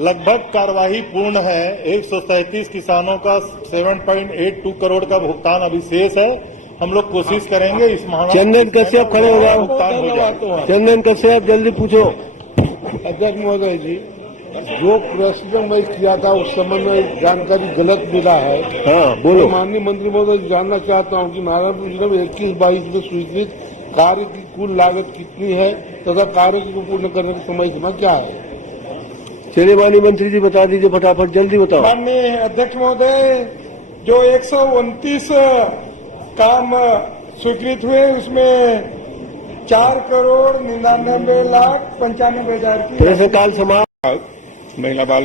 लगभग कार्यवाही पूर्ण है। 137 किसानों का 7.82 करोड़ का भुगतान अभी शेष है। हम लोग कोशिश करेंगे इस माह चंदन कश्यप खड़े हो जाओ, भुगतान हो जाए। चंदन कश्यप जल्दी पूछो। अध्यक्ष महोदय जी, जो प्रश्न मैं किया था उस समय में जानकारी गलत मिला है। हाँ बोलो। माननीय मंत्री महोदय, जानना चाहता हूँ कि नारायणपुर जिले में 21-22 में स्वीकृत कार्य की कुल लागत कितनी है तथा कार्य को पूर्ण करने की समय सीमा क्या है? चलिए माननीय मंत्री जी बता दीजिए फटाफट, जल्दी बताओ। माननीय अध्यक्ष महोदय, जो 129 काम स्वीकृत हुए उसमें 4,99,95,95,000 की प्रश्नकाल समाप्त। महिला बाल